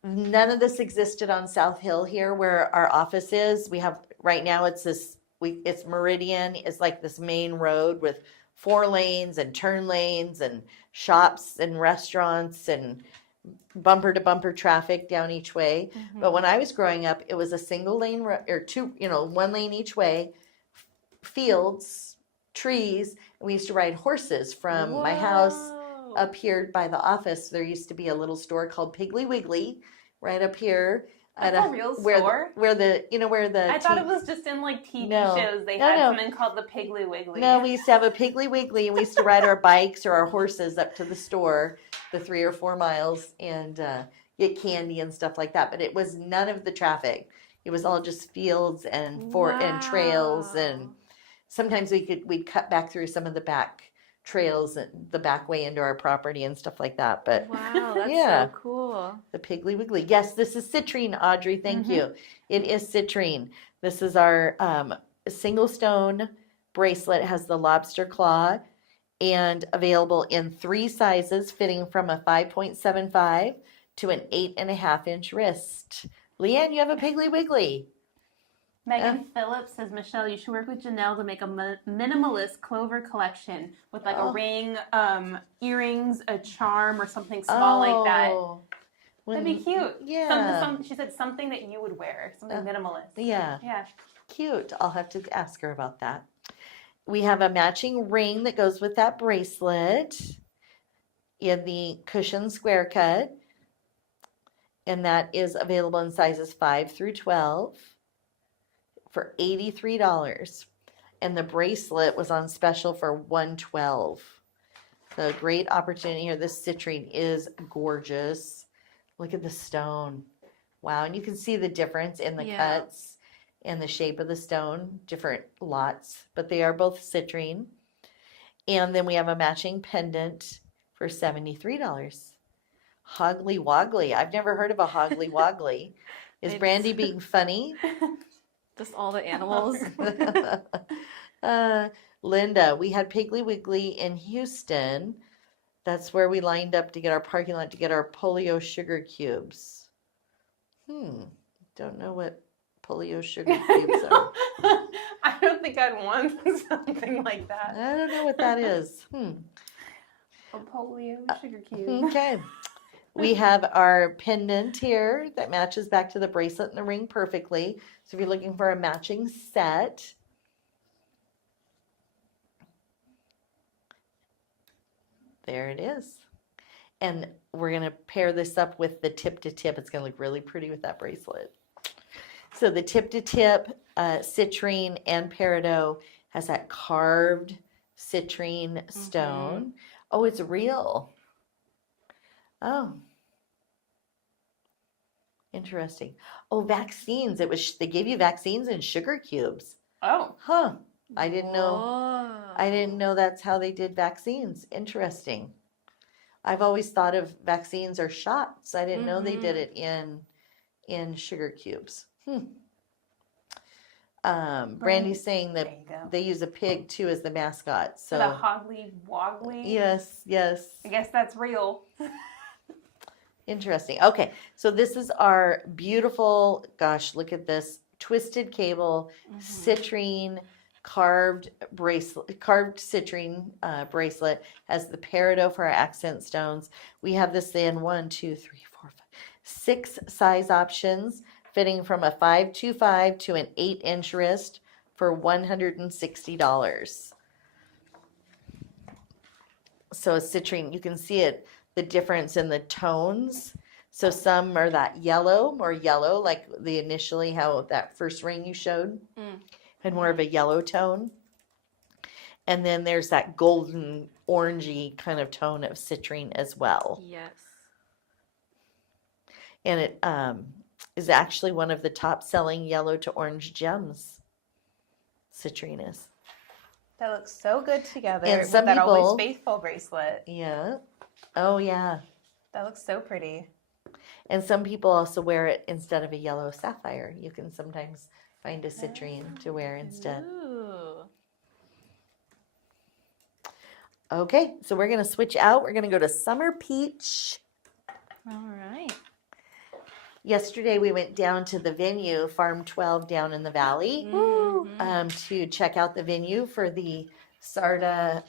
None of this existed on South Hill here where our office is. We have, right now it's it's Meridian. It's like this main road with 4 lanes and turn lanes and shops and restaurants and bumper to bumper traffic down each way. But when I was growing up, it was a single lane or 2, 1 lane each way, fields, trees, and we used to ride horses from my house up here by the office. There used to be a little store called Piggly Wiggly right up here. That's a real store? Where the I thought it was just in like TV shows. They No, had no. something called the Piggly Wiggly. No, we used to have a Piggly Wiggly, and we used to ride our bikes or our horses up to the store, the 3 or 4 miles, and get candy and stuff like that. But it was none of the traffic. It was all just fields and and trails, and sometimes we'd cut back through some of the back trails and the back way into our property and stuff like that. But Wow, that's yeah. so cool. The Piggly Wiggly. Yes, this is citrine, Audrey. Thank Mhm. you. It is citrine. This is our single stone bracelet. It has the lobster claw and available in 3 sizes, fitting from a 5.75 to an 8.5-inch wrist. Leanne, you have a Piggly Wiggly. Megan Phillips says, Michelle, you should work with Janelle to make a minimalist clover collection with like a ring, earrings, a charm, or something small like that. That'd be cute. Yeah. She said something that you would wear, something minimalist. Yeah. Yeah. Cute. I'll have to ask her about that. We have a matching ring that goes with that bracelet in the cushion square cut. And that is available in sizes 5 through 12 for $83. And the bracelet was on special for $112. So great opportunity here. This citrine is gorgeous. Look at the stone. Wow. And you can see the difference in the cuts and the shape of the stone, different lots, but they are both citrine. And then we have a matching pendant for $73. Hoggly Woggly. I've never heard of a Hoggly Woggly. Is Brandy being funny? Just all the animals. Linda, we had Piggly Wiggly in Houston. That's where we lined up to get our parking lot to get our polio sugar cubes. Don't know what polio sugar cubes are. I don't think I'd want something like that. I don't know what that is. A polio sugar cube. Okay. We have our pendant here that matches back to the bracelet and the ring perfectly. So if you're looking for a matching set, there it is. And we're going to pair this up with the tip to tip. It's going to look really pretty with that bracelet. So the tip to tip citrine and peridot has that carved citrine stone. Oh, it's real. Oh, interesting. Oh, vaccines. They gave you vaccines in sugar cubes. Oh. Huh. I didn't know. Whoa. I didn't know that's how they did vaccines. Interesting. I've always thought of vaccines or shots. I didn't know they did it in sugar cubes. Brandy's saying that they use a pig too as the mascot. So the Hoggly Woggly. Yes. I guess that's real. Interesting. Okay, so this is our beautiful, gosh, look at this, twisted cable, citrine carved citrine bracelet, has the peridot for our accent stones. We have this in 6 size options, fitting from a 5.25 to an 8-inch wrist for $160. So a citrine, you can see it, the difference in the tones. So some are that yellow, more yellow, like initially how that first ring you showed had more of a yellow tone. And then there's that golden orangey kind of tone of citrine as well. Yes. And it is actually one of the top selling yellow to orange gems. Citrine is. That looks so good together And with some that people- Always Faithful bracelet. Yeah. Oh, yeah. That looks so pretty. And some people also wear it instead of a yellow sapphire. You can sometimes find a citrine to wear instead. Ooh. Okay, so we're going to switch out. We're going to go to Summer Peach. All right. Yesterday we went down to the venue, Farm 12 down in the valley, to check out the venue for the SARDA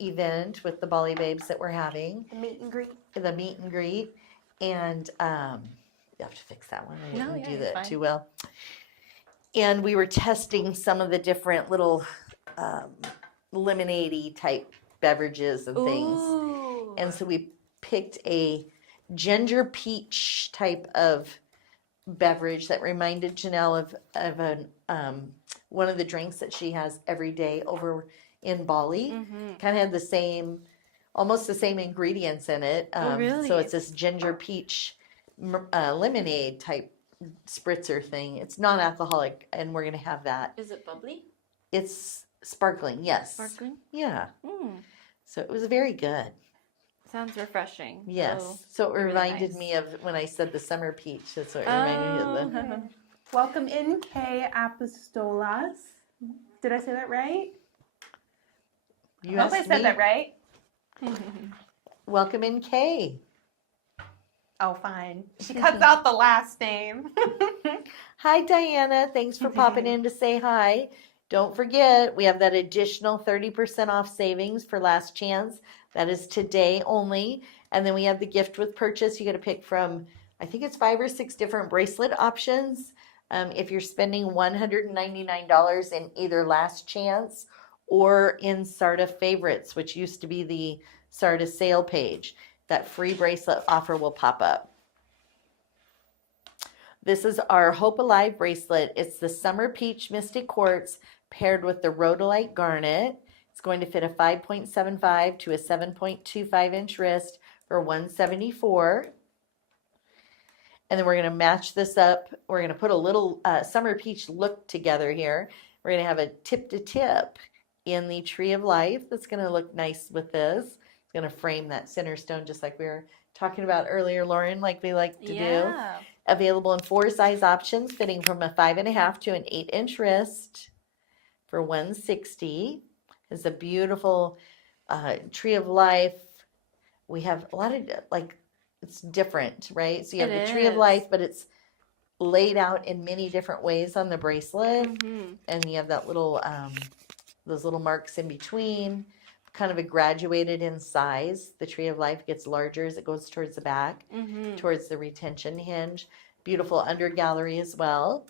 event with the Bali babes that we're having. The meet and greet. The meet and greet. And you have to fix that one. I didn't do it's that fine. too well. And we were testing some of the different little lemonade-y type beverages and things. Ooh. And so we picked a ginger peach type of beverage that reminded Janelle of one of the drinks that she has every day over in Bali. Kind of had the same, almost the same ingredients in it. Really? So it's this ginger peach lemonade type spritzer thing. It's non-alcoholic, and we're gonna have that. Is it bubbly? It's sparkling, yes. Sparkling? Yeah. So it was very good. Sounds refreshing. Yes. So it really reminded nice. me of when I said the summer peach. That's what it reminded me of. The, Oh. Welcome in, Kay Apostolas. Did I say that right? you I hope I asked said me. that right. Welcome in, Kay. Oh, fine. She cuts out the last name. Hi, Diana. Thanks for popping in to say hi. Don't forget, we have that additional 30% off savings for last chance. That is today only. And then we have the gift with purchase. You get to pick from, I think it's 5 or 6 different bracelet options. If you're spending $199 in either last chance or in SARDA favorites, which used to be the SARDA sale page, that free bracelet offer will pop up. This is our Hope Alive bracelet. It's the Summer Peach Mystic Quartz paired with the Rhodolite Garnet. It's going to fit a 5.75 to a 7.25 inch wrist for $174. And then we're going to match this up. We're going to put a little Summer Peach look together here. We're going to have a tip to tip in the Tree of Life. That's going to look nice with this. It's going to frame that center stone just like we were talking about earlier, Lauren, like we like to do. Yeah. Available in 4 size options, fitting from a 5.5 to an 8 inch wrist for $160. It's a beautiful Tree of Life. We have a lot of it's different, right? So you have It the Tree of is. Life, but it's laid out in many different ways on the bracelet, and you have that little those little marks in between. Kind of a graduated in size. The Tree of Life gets larger as it goes towards the back, towards the retention hinge. Beautiful under gallery as well.